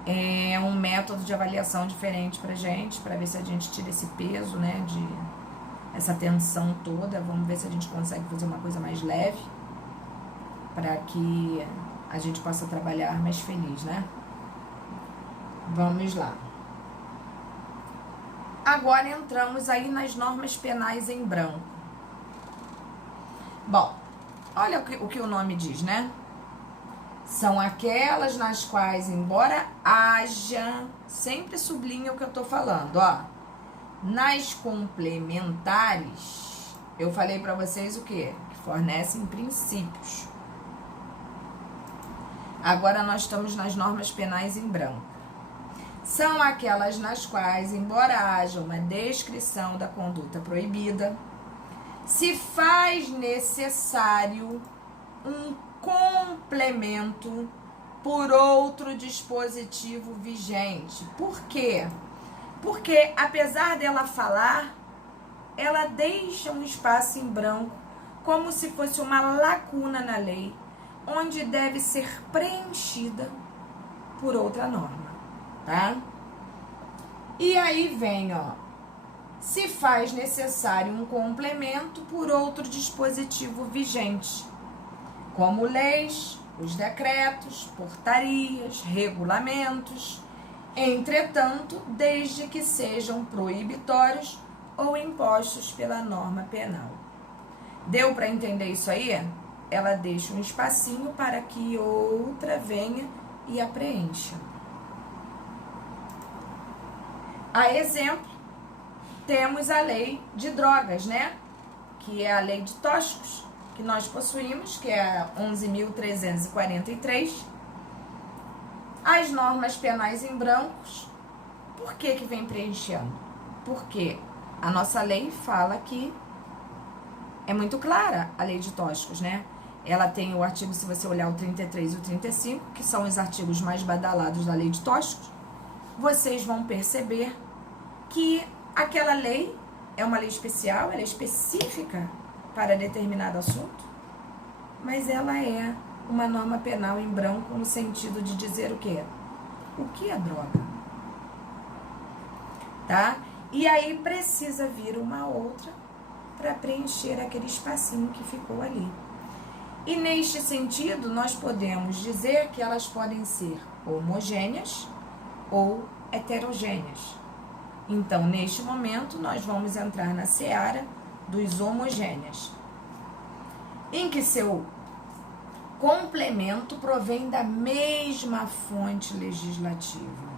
é um método de avaliação diferente pra gente, pra ver se a gente tira esse peso, né, essa tensão toda. Vamos ver se a gente consegue fazer uma coisa mais leve para que a gente possa trabalhar mais feliz, né? Vamos lá. Agora entramos aí nas normas penais em branco. Bom, olha o que o nome diz, né? São aquelas nas quais, embora haja, sempre sublinha o que eu tô falando, ó. Nas complementares, eu falei para vocês o quê? Que fornecem princípios. Agora nós estamos nas normas penais em branco. São aquelas nas quais, embora haja uma descrição da conduta proibida, se faz necessário um complemento por outro dispositivo vigente. Por quê? Porque, apesar dela falar, ela deixa um espaço em branco, como se fosse uma lacuna na lei, onde deve ser preenchida por outra norma, tá? E aí vem, ó, se faz necessário um complemento por outro dispositivo vigente, como leis, os decretos, portarias, regulamentos, entretanto, desde que sejam proibitórios ou impostos pela norma penal. Deu para entender isso aí? Ela deixa um espacinho para que outra venha e a preencha. A exemplo, temos a lei de drogas, né? Que é a lei de tóxicos que nós possuímos, que é a 11.343. As normas penais em brancos, por que vem preenchendo? Porque a nossa lei fala que é muito clara a lei de tóxicos, né? Ela tem o artigo, se você olhar o 33 e o 35, que são os artigos mais badalados da lei de tóxicos, vocês vão perceber que aquela lei é uma lei especial, ela é específica para determinado assunto, mas ela é uma norma penal em branco no sentido de dizer o quê? O que é droga? Tá? E aí precisa vir uma outra para preencher aquele espacinho que ficou ali. E neste sentido, nós podemos dizer que elas podem ser homogêneas ou heterogêneas. Então, neste momento, nós vamos entrar na seara dos homogêneas, em que seu complemento provém da mesma fonte legislativa.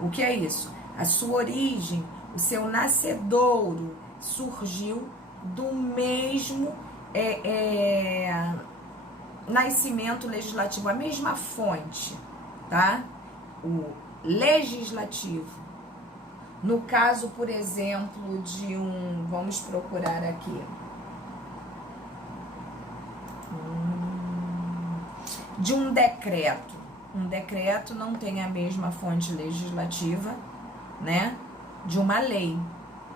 O que é isso? A sua origem, o seu nascedouro surgiu do mesmo nascimento legislativo, a mesma fonte, tá? O legislativo. No caso, por exemplo, vamos procurar aqui, de um decreto. Um decreto não tem a mesma fonte legislativa, né, de uma lei.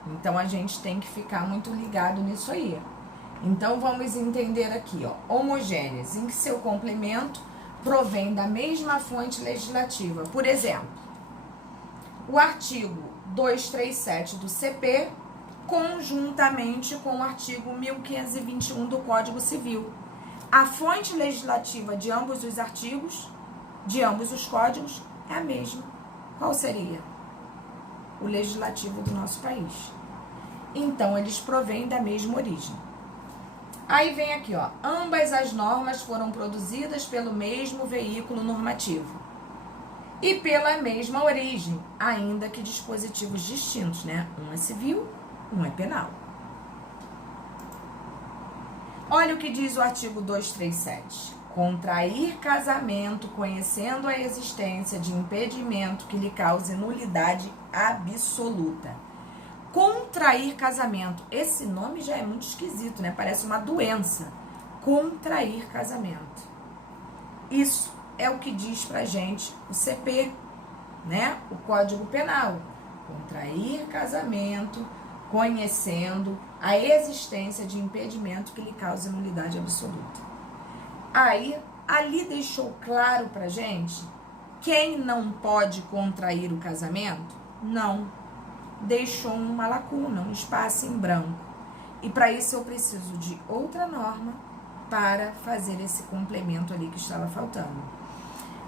Então, a gente tem que ficar muito ligado nisso aí. Então, vamos entender aqui, ó, homogêneas, em que seu complemento provém da mesma fonte legislativa. Por exemplo, o artigo 237 do CP, conjuntamente com o artigo 1521 do Código Civil. A fonte legislativa de ambos os artigos, de ambos os códigos, é a mesma. Qual seria? O legislativo do nosso país. Então, eles provêm da mesma origem. Aí vem aqui, ó, ambas as normas foram produzidas pelo mesmo veículo normativo e pela mesma origem, ainda que dispositivos distintos, né? Um é civil, um é penal. Olha o que diz o artigo 237. Contrair casamento conhecendo a existência de impedimento que lhe cause nulidade absoluta. Contrair casamento. Esse nome já é muito esquisito, né? Parece uma doença. Contrair casamento. Isso é o que diz pra gente o CP, né? O Código Penal. Contrair casamento conhecendo a existência de impedimento que lhe cause nulidade absoluta. Aí, ali deixou claro pra gente quem não pode contrair o casamento? Não. Deixou uma lacuna, um espaço em branco. E para isso eu preciso de outra norma para fazer esse complemento ali que estava faltando.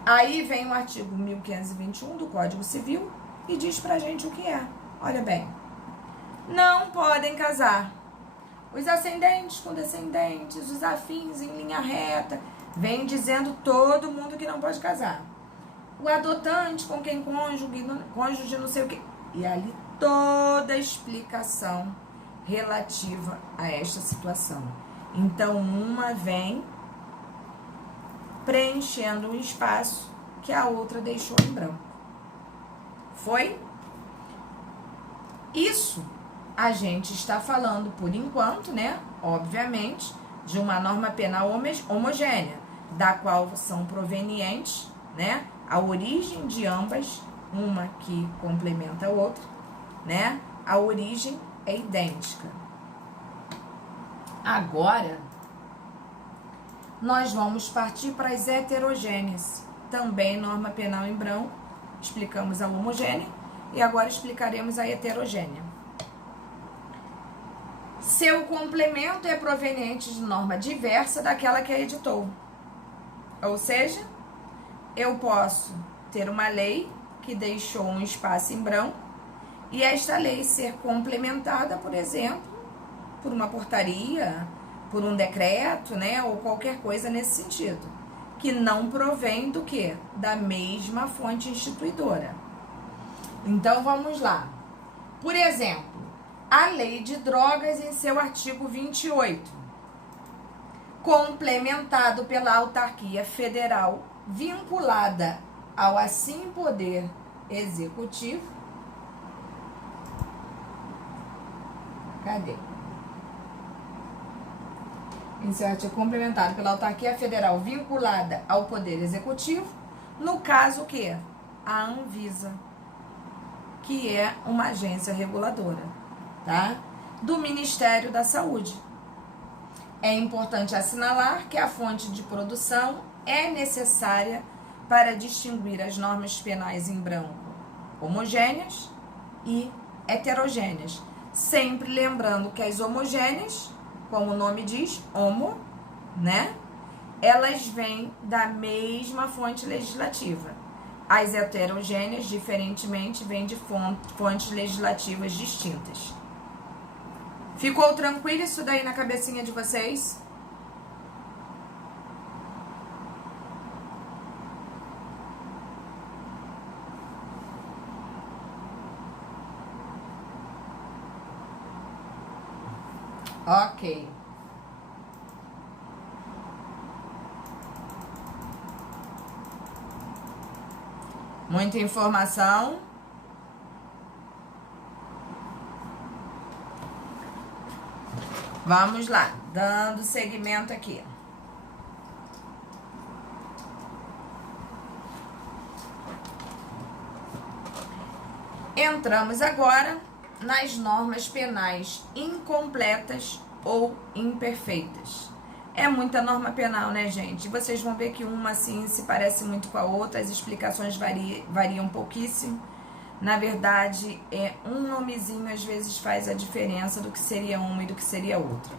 Aí vem o artigo 1521 do Código Civil e diz pra gente o que é. Olha bem. Não podem casar os ascendentes com descendentes, os afins em linha reta. Vem dizendo todo mundo que não pode casar. O adotante com quem cônjuge não sei o quê. E ali toda a explicação relativa a esta situação. Então, uma vem preenchendo um espaço que a outra deixou em branco. Foi? Isso a gente está falando, por enquanto, né? Obviamente, de uma norma penal homogênea, da qual são provenientes, né? A origem de ambas, uma que complementa a outra, né? A origem é idêntica. Agora, nós vamos partir para as heterogêneas. Também norma penal em branco. Explicamos a homogênea e agora explicaremos a heterogênea. Seu complemento é proveniente de norma diversa daquela que a editou. Ou seja, eu posso ter uma lei que deixou um espaço em branco e esta lei ser complementada, por exemplo, por uma portaria, por um decreto, né, ou qualquer coisa nesse sentido, que não provém do quê? Da mesma fonte instituidora. Então, vamos lá. Por exemplo, a Lei de Drogas em seu artigo 28, complementado pela autarquia federal, vinculada ao assim poder executivo. Cadê? Em seu artigo complementado pela autarquia federal vinculada ao poder executivo, no caso o quê? A Anvisa, que é uma agência reguladora, tá? Do Ministério da Saúde. É importante assinalar que a fonte de produção é necessária para distinguir as normas penais em branco homogêneas e heterogêneas. Sempre lembrando que as homogêneas, como o nome diz, homo, né? Elas vêm da mesma fonte legislativa. As heterogêneas, diferentemente, vêm de fontes legislativas distintas. Ficou tranquilo isso daí na cabecinha de vocês? Ok. Muita informação. Vamos lá, dando seguimento aqui. Entramos agora nas normas penais incompletas ou imperfeitas. É muita norma penal, né, gente? Vocês vão ver que uma, assim, se parece muito com a outra, as explicações variam pouquíssimo. Na verdade, um nomezinho às vezes faz a diferença do que seria uma e do que seria outra.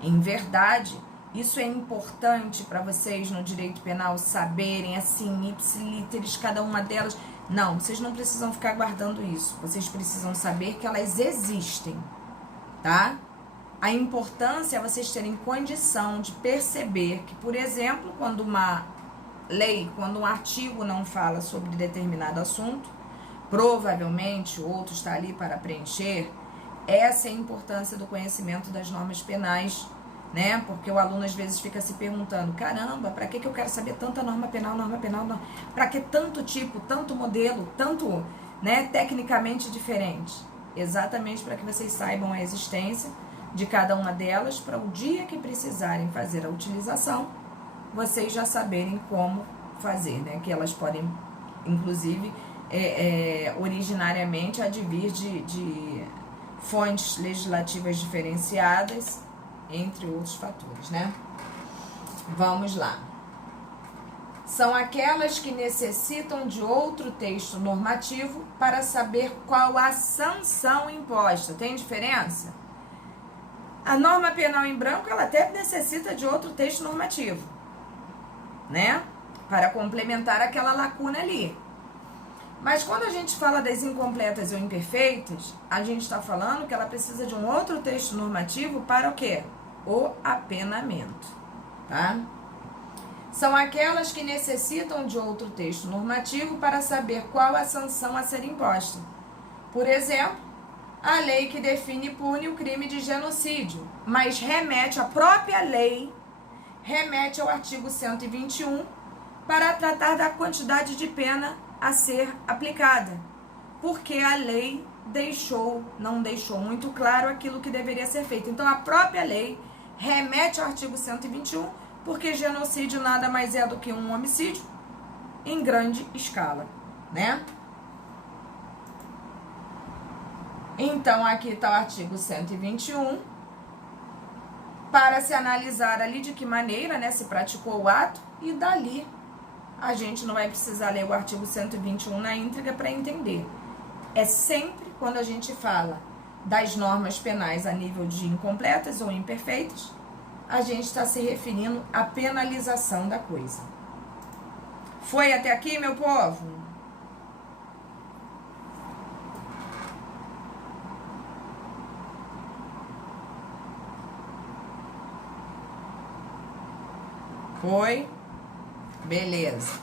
Em verdade, isso é importante para vocês no direito penal saberem, assim, ipsilíteres, cada uma delas. Não, vocês não precisam ficar guardando isso. Vocês precisam saber que elas existem, tá? A importância é vocês terem condição de perceber que, por exemplo, quando uma lei, quando um artigo não fala sobre determinado assunto, provavelmente o outro está ali para preencher. Essa é a importância do conhecimento das normas penais, né? Porque o aluno às vezes fica se perguntando, caramba, para que eu quero saber tanta norma penal, para que tanto tipo, tanto modelo, tanto, né, tecnicamente diferente? Exatamente para que vocês saibam a existência de cada uma delas, para o dia que precisarem fazer a utilização, vocês já saberem como fazer, né? Que elas podem, inclusive, originariamente advir de fontes legislativas diferenciadas, entre outros fatores, né? Vamos lá. São aquelas que necessitam de outro texto normativo para saber qual a sanção imposta. Tem diferença? A norma penal em branco, ela até necessita de outro texto normativo, né? Para complementar aquela lacuna ali. Mas quando a gente fala das incompletas ou imperfeitas, a gente está falando que ela precisa de um outro texto normativo para o quê? O apenamento, tá? São aquelas que necessitam de outro texto normativo para saber qual a sanção a ser imposta. Por exemplo, a lei que define e pune o crime de genocídio, mas a própria lei remete ao artigo 121 para tratar da quantidade de pena a ser aplicada, porque a lei não deixou muito claro aquilo que deveria ser feito. Então, a própria lei remete ao artigo 121, porque genocídio nada mais é do que um homicídio em grande escala, né? Então, aqui está o artigo 121, para se analisar ali de que maneira, né, se praticou o ato, e dali a gente não vai precisar ler o artigo 121 na íntegra para entender. É sempre quando a gente fala das normas penais a nível de incompletas ou imperfeitas, a gente está se referindo à penalização da coisa. Foi até aqui, meu povo? Foi? Beleza.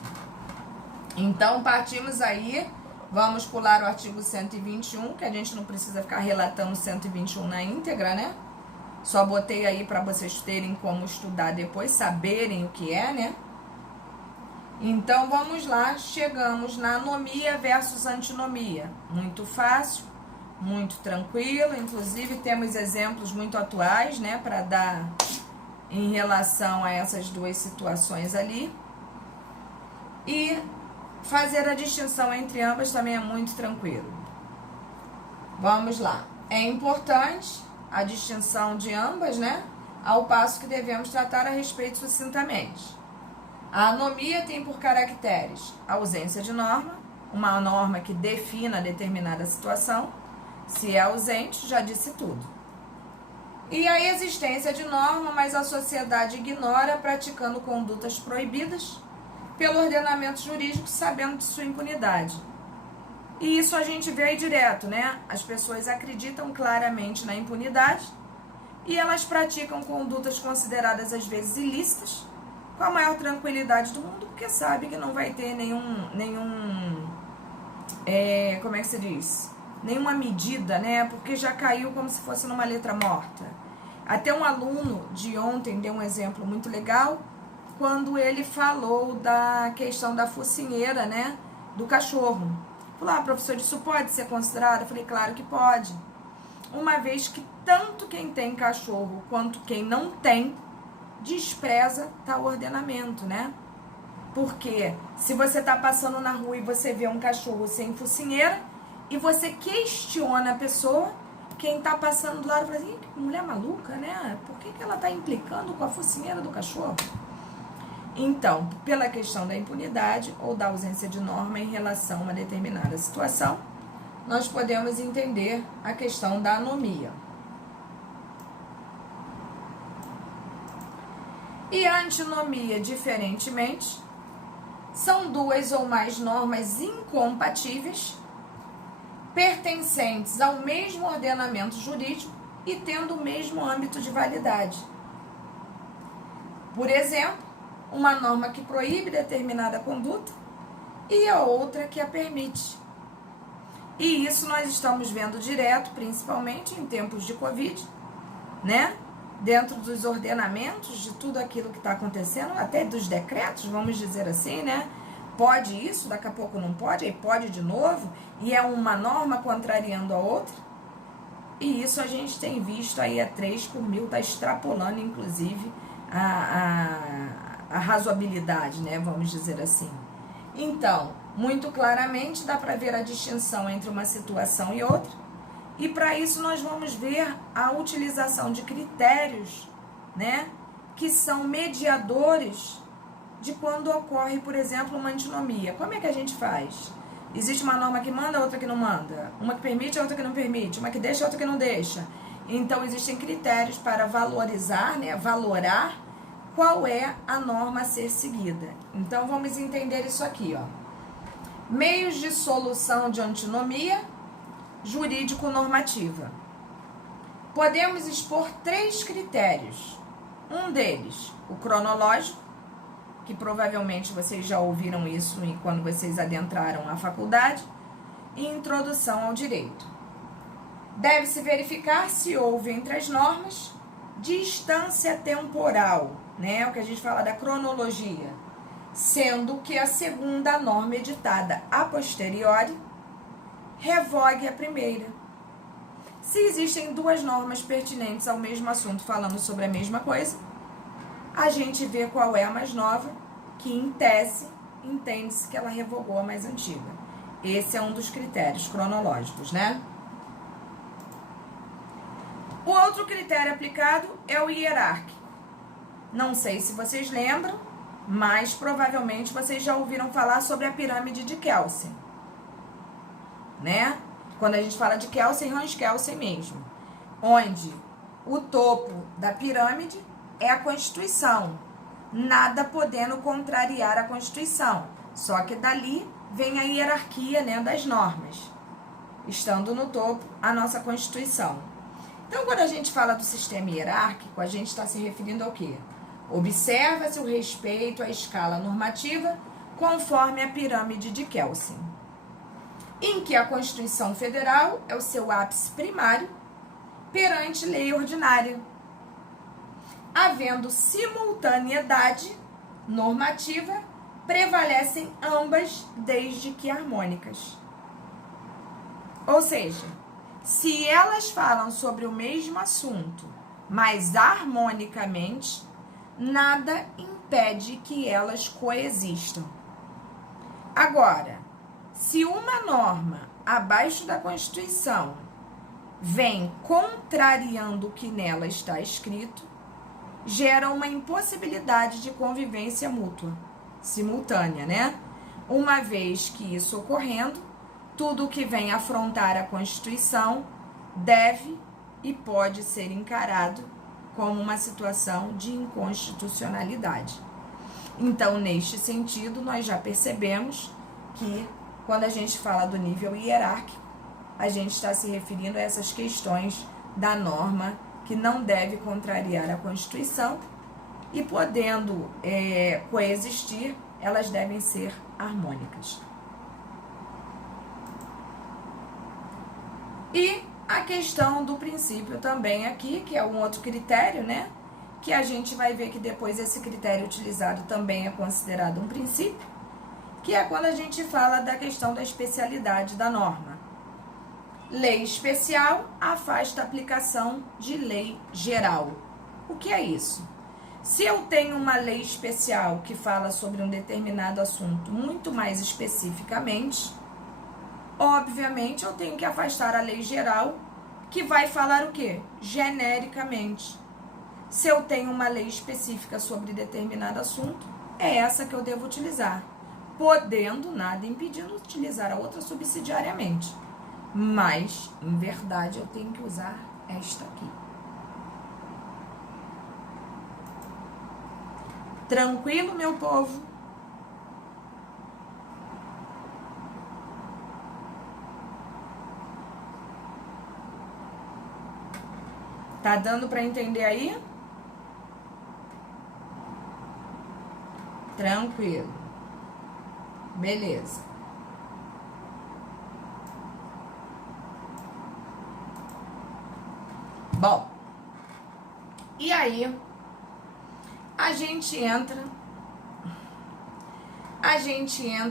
Então, partimos aí. Vamos pular o artigo 121, que a gente não precisa ficar relatando o 121 na íntegra, né? Só botei aí para vocês terem como estudar depois, saberem o que é, né? Então, vamos lá. Chegamos na anomia versus antinomia. Muito fácil, muito tranquilo. Inclusive, temos exemplos muito atuais, né? Para dar em relação a essas duas situações ali. E fazer a distinção entre ambas também é muito tranquilo. Vamos lá. É importante a distinção de ambas, né? Ao passo que devemos tratar a respeito sucintamente. A anomia tem por caracteres a ausência de norma, uma norma que defina determinada situação. Se é ausente, já disse tudo. E a existência de norma, mas a sociedade ignora, praticando condutas proibidas pelo ordenamento jurídico, sabendo de sua impunidade. E isso a gente vê aí direto, né? As pessoas acreditam claramente na impunidade e elas praticam condutas consideradas às vezes ilícitas com a maior tranquilidade do mundo, porque sabe que não vai ter como é que se diz? Nenhuma medida, né? Porque já caiu como se fosse numa letra morta. Até um aluno de ontem deu um exemplo muito legal, quando ele falou da questão da focinheira, né? Do cachorro. Falou, professor, isso pode ser considerado? Eu falei, claro que pode. Uma vez que tanto quem tem cachorro quanto quem não tem, despreza tal ordenamento, né? Porque se você tá passando na rua e você vê um cachorro sem focinheira e você questiona a pessoa, quem tá passando do lado fala assim, que mulher maluca, né? Por que ela tá implicando com a focinheira do cachorro? Então, pela questão da impunidade ou da ausência de norma em relação a uma determinada situação, nós podemos entender a questão da anomia. E a antinomia, diferentemente, são duas ou mais normas incompatíveis, pertencentes ao mesmo ordenamento jurídico e tendo o mesmo âmbito de validade. Por exemplo, uma norma que proíbe determinada conduta e a outra que a permite. E isso nós estamos vendo direto, principalmente em tempos de Covid, né? Dentro dos ordenamentos de tudo aquilo que está acontecendo, até dos decretos, vamos dizer assim, né? Pode isso, daqui a pouco não pode, aí pode de novo, e é uma norma contrariando a outra. E isso a gente tem visto aí a 3 por mil, está extrapolando, inclusive, a razoabilidade, né? Vamos dizer assim. Então, muito claramente dá para ver a distinção entre uma situação e outra. E para isso nós vamos ver a utilização de critérios, né, que são mediadores de quando ocorre, por exemplo, uma antinomia. Como é que a gente faz? Existe uma norma que manda, outra que não manda. Uma que permite, outra que não permite. Uma que deixa, outra que não deixa. Então, existem critérios para valorizar, né, valorar qual é a norma a ser seguida. Então, vamos entender isso aqui, ó. Meios de solução de antinomia jurídico-normativa. Podemos expor 3 critérios. Um deles, o cronológico, que provavelmente vocês já ouviram isso quando vocês adentraram a faculdade, e introdução ao direito. Deve-se verificar se houve entre as normas distância temporal, né? O que a gente fala da cronologia, sendo que a segunda norma editada a posteriori revogue a primeira. Se existem 2 normas pertinentes ao mesmo assunto falando sobre a mesma coisa, a gente vê qual é a mais nova, que em tese entende-se que ela revogou a mais antiga. Esse é um dos critérios cronológicos, né? O outro critério aplicado é o hierárquico. Não sei se vocês lembram, mas provavelmente vocês já ouviram falar sobre a pirâmide de Kelsen, né? Quando a gente fala de Kelsen, Hans Kelsen mesmo, onde o topo da pirâmide é a Constituição, nada podendo contrariar a Constituição, só que dali vem a hierarquia, né, das normas, estando no topo a nossa Constituição. Então, quando a gente fala do sistema hierárquico, a gente está se referindo ao quê? Observa-se o respeito à escala normativa conforme a pirâmide de Kelsen, em que a Constituição Federal é o seu ápice primário perante lei ordinária, havendo simultaneidade normativa, prevalecem ambas desde que harmônicas. Ou seja, se elas falam sobre o mesmo assunto, mas harmonicamente, nada impede que elas coexistam. Agora, se uma norma abaixo da Constituição vem contrariando o que nela está escrito, gera uma impossibilidade de convivência mútua. simultânea, né? Uma vez que isso ocorrendo, tudo que vem afrontar a Constituição deve e pode ser encarado como uma situação de inconstitucionalidade. Então, neste sentido, nós já percebemos que quando a gente fala do nível hierárquico, a gente está se referindo a essas questões da norma que não deve contrariar a Constituição e, podendo coexistir, elas devem ser harmônicas. E a questão do princípio também aqui, que é um outro critério, né? Que a gente vai ver que depois esse critério utilizado também é considerado um princípio, que é quando a gente fala da questão da especialidade da norma. Lei especial afasta a aplicação de lei geral. O que é isso? Se eu tenho uma lei especial que fala sobre um determinado assunto muito mais especificamente, obviamente eu tenho que afastar a lei geral, que vai falar o quê? Genericamente. Se eu tenho uma lei específica sobre determinado assunto, é essa que eu devo utilizar, podendo nada impedindo utilizar a outra subsidiariamente. Mas, em verdade, eu tenho que usar esta aqui. Tranquilo, meu povo? Tá dando para entender aí? Tranquilo. Beleza. Bom, e aí a gente entra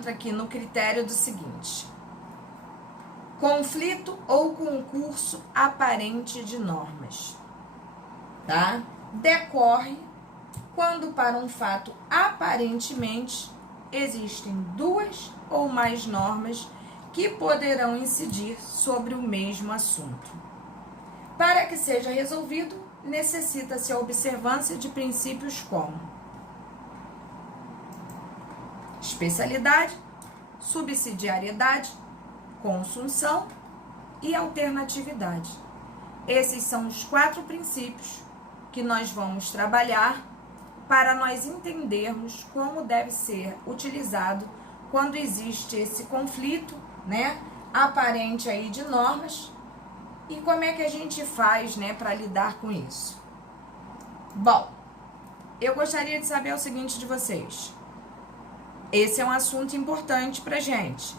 aqui no critério do seguinte: conflito ou concurso aparente de normas, tá? Decorre quando para um fato aparentemente existem duas ou mais normas que poderão incidir sobre o mesmo assunto. Para que seja resolvido, necessita-se a observância de princípios como especialidade, subsidiariedade, consunção e alternatividade. Esses são os 4 princípios que nós vamos trabalhar para nós entendermos como deve ser utilizado quando existe esse conflito, né, aparente aí de normas. E como é que a gente faz, né, para lidar com isso? Bom, eu gostaria de saber o seguinte de vocês. Esse é um assunto importante pra gente.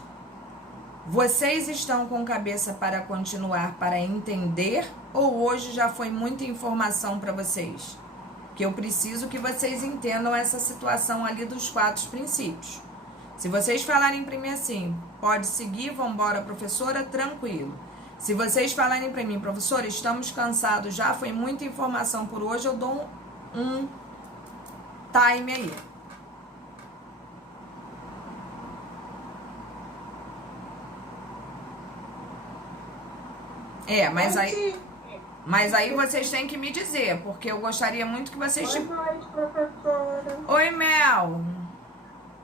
Vocês estão com cabeça para continuar, para entender, ou hoje já foi muita informação para vocês? Que eu preciso que vocês entendam essa situação ali dos 4 princípios. Se vocês falarem para mim assim, pode seguir, vambora, professora, tranquilo. Se vocês falarem para mim, professora, estamos cansados já, foi muita informação por hoje, eu dou um time aí. Mas aí vocês têm que me dizer, porque eu gostaria muito que vocês... Boa noite, professora. Oi, Mel.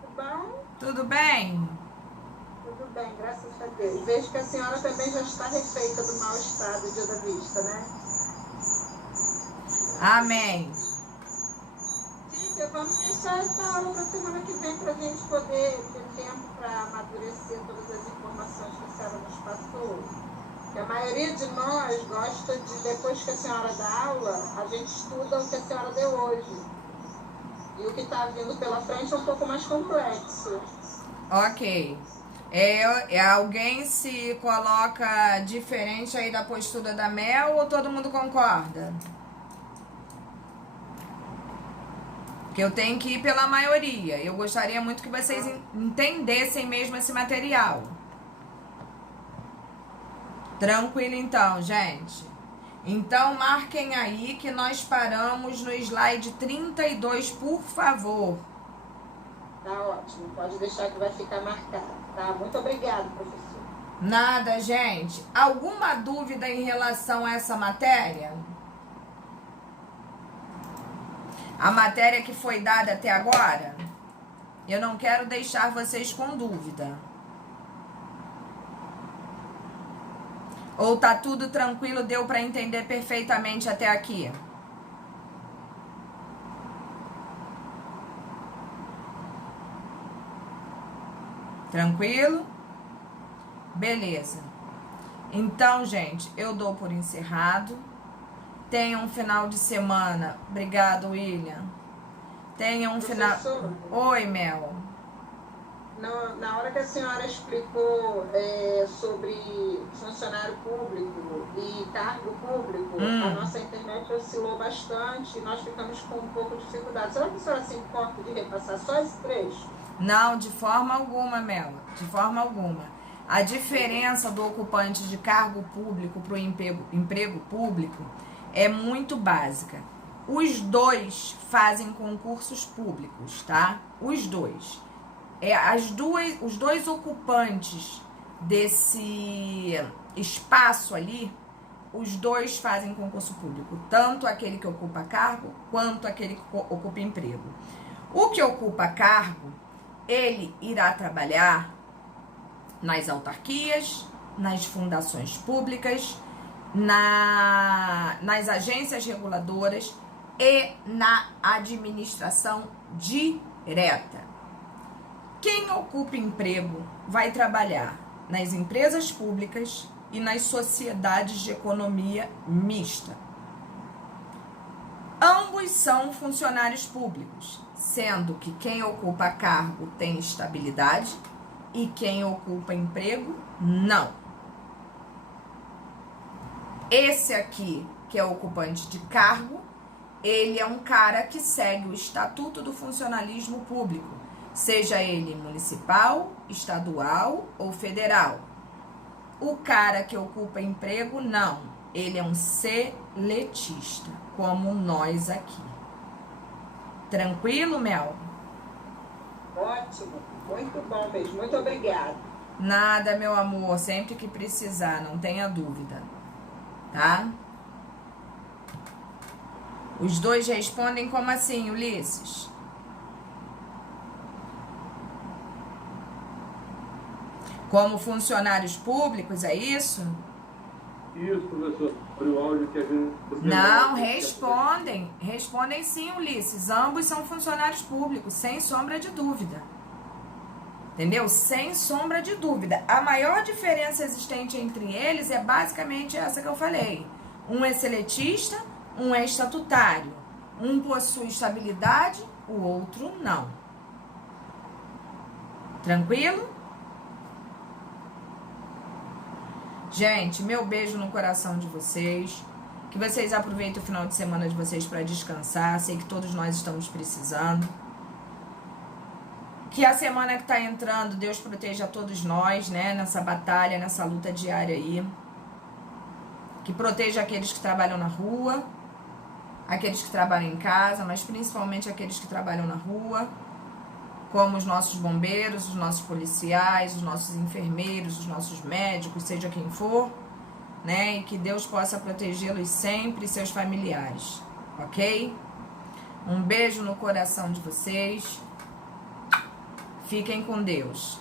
Tudo bom? Tudo bem? Tudo bem, graças a Deus. Vejo que a senhora também já está refeita do mau estado dia da vista, né? Amém. Tia, vamos deixar essa aula para a semana que vem para a gente poder ter tempo para amadurecer todas as informações que a senhora nos passou. Porque a maioria de nós gosta de, depois que a senhora dá aula, a gente estuda o que a senhora deu hoje. E o que está vindo pela frente é um pouco mais complexo. Ok. Alguém se coloca diferente aí da postura da Mel ou todo mundo concorda? Que eu tenho que ir pela maioria. Eu gostaria muito que vocês entendessem mesmo esse material. Tranquilo então, gente. Então, marquem aí que nós paramos no slide 32, por favor. Tá ótimo, pode deixar que vai ficar marcado, tá? Muito obrigada, professor. Nada, gente. Alguma dúvida em relação a essa matéria? A matéria que foi dada até agora? Eu não quero deixar vocês com dúvida. Ou tá tudo tranquilo, deu para entender perfeitamente até aqui? Tranquilo? Beleza. Então, gente, eu dou por encerrado. Tenha um final de semana. Obrigado, William. Tenha um final... Oi, Mel. Na hora que a senhora explicou sobre funcionário público e cargo público, a nossa internet oscilou bastante e nós ficamos com um pouco de dificuldade. Será que a senhora se importa de repassar só esse trecho? Não, de forma alguma, Mel. De forma alguma. A diferença do ocupante de cargo público para o emprego público é muito básica. Os dois fazem concursos públicos, tá? Os dois. Os dois ocupantes desse espaço ali, os dois fazem concurso público. Tanto aquele que ocupa cargo, quanto aquele que ocupa emprego. O que ocupa cargo, ele irá trabalhar nas autarquias, nas fundações públicas, nas agências reguladoras e na administração direta. Quem ocupa emprego vai trabalhar nas empresas públicas e nas sociedades de economia mista. Ambos são funcionários públicos, sendo que quem ocupa cargo tem estabilidade e quem ocupa emprego, não. Esse aqui, que é o ocupante de cargo, ele é um cara que segue o Estatuto do Funcionalismo Público, seja ele municipal, estadual ou federal. O cara que ocupa emprego, não. Ele é um seletista, como nós aqui. Tranquilo, Mel? Ótimo, muito bom mesmo. Muito obrigada. Nada, meu amor. Sempre que precisar, não tenha dúvida. Tá? Os dois respondem como assim, Ulisses? Como funcionários públicos, é isso? Isso, professor. Foi o áudio que a gente... Não, respondem. Respondem sim, Ulisses. Ambos são funcionários públicos, sem sombra de dúvida. Entendeu? Sem sombra de dúvida. A maior diferença existente entre eles é basicamente essa que eu falei. Um é seletista, um é estatutário. Um possui estabilidade, o outro não. Tranquilo? Gente, meu beijo no coração de vocês. Que vocês aproveitem o final de semana de vocês para descansar. Sei que todos nós estamos precisando. Que a semana que tá entrando, Deus proteja todos nós, né? Nessa batalha, nessa luta diária aí. Que proteja aqueles que trabalham na rua, aqueles que trabalham em casa, mas principalmente aqueles que trabalham na rua, como os nossos bombeiros, os nossos policiais, os nossos enfermeiros, os nossos médicos, seja quem for, né? E que Deus possa protegê-los sempre e seus familiares, ok? Um beijo no coração de vocês. Fiquem com Deus.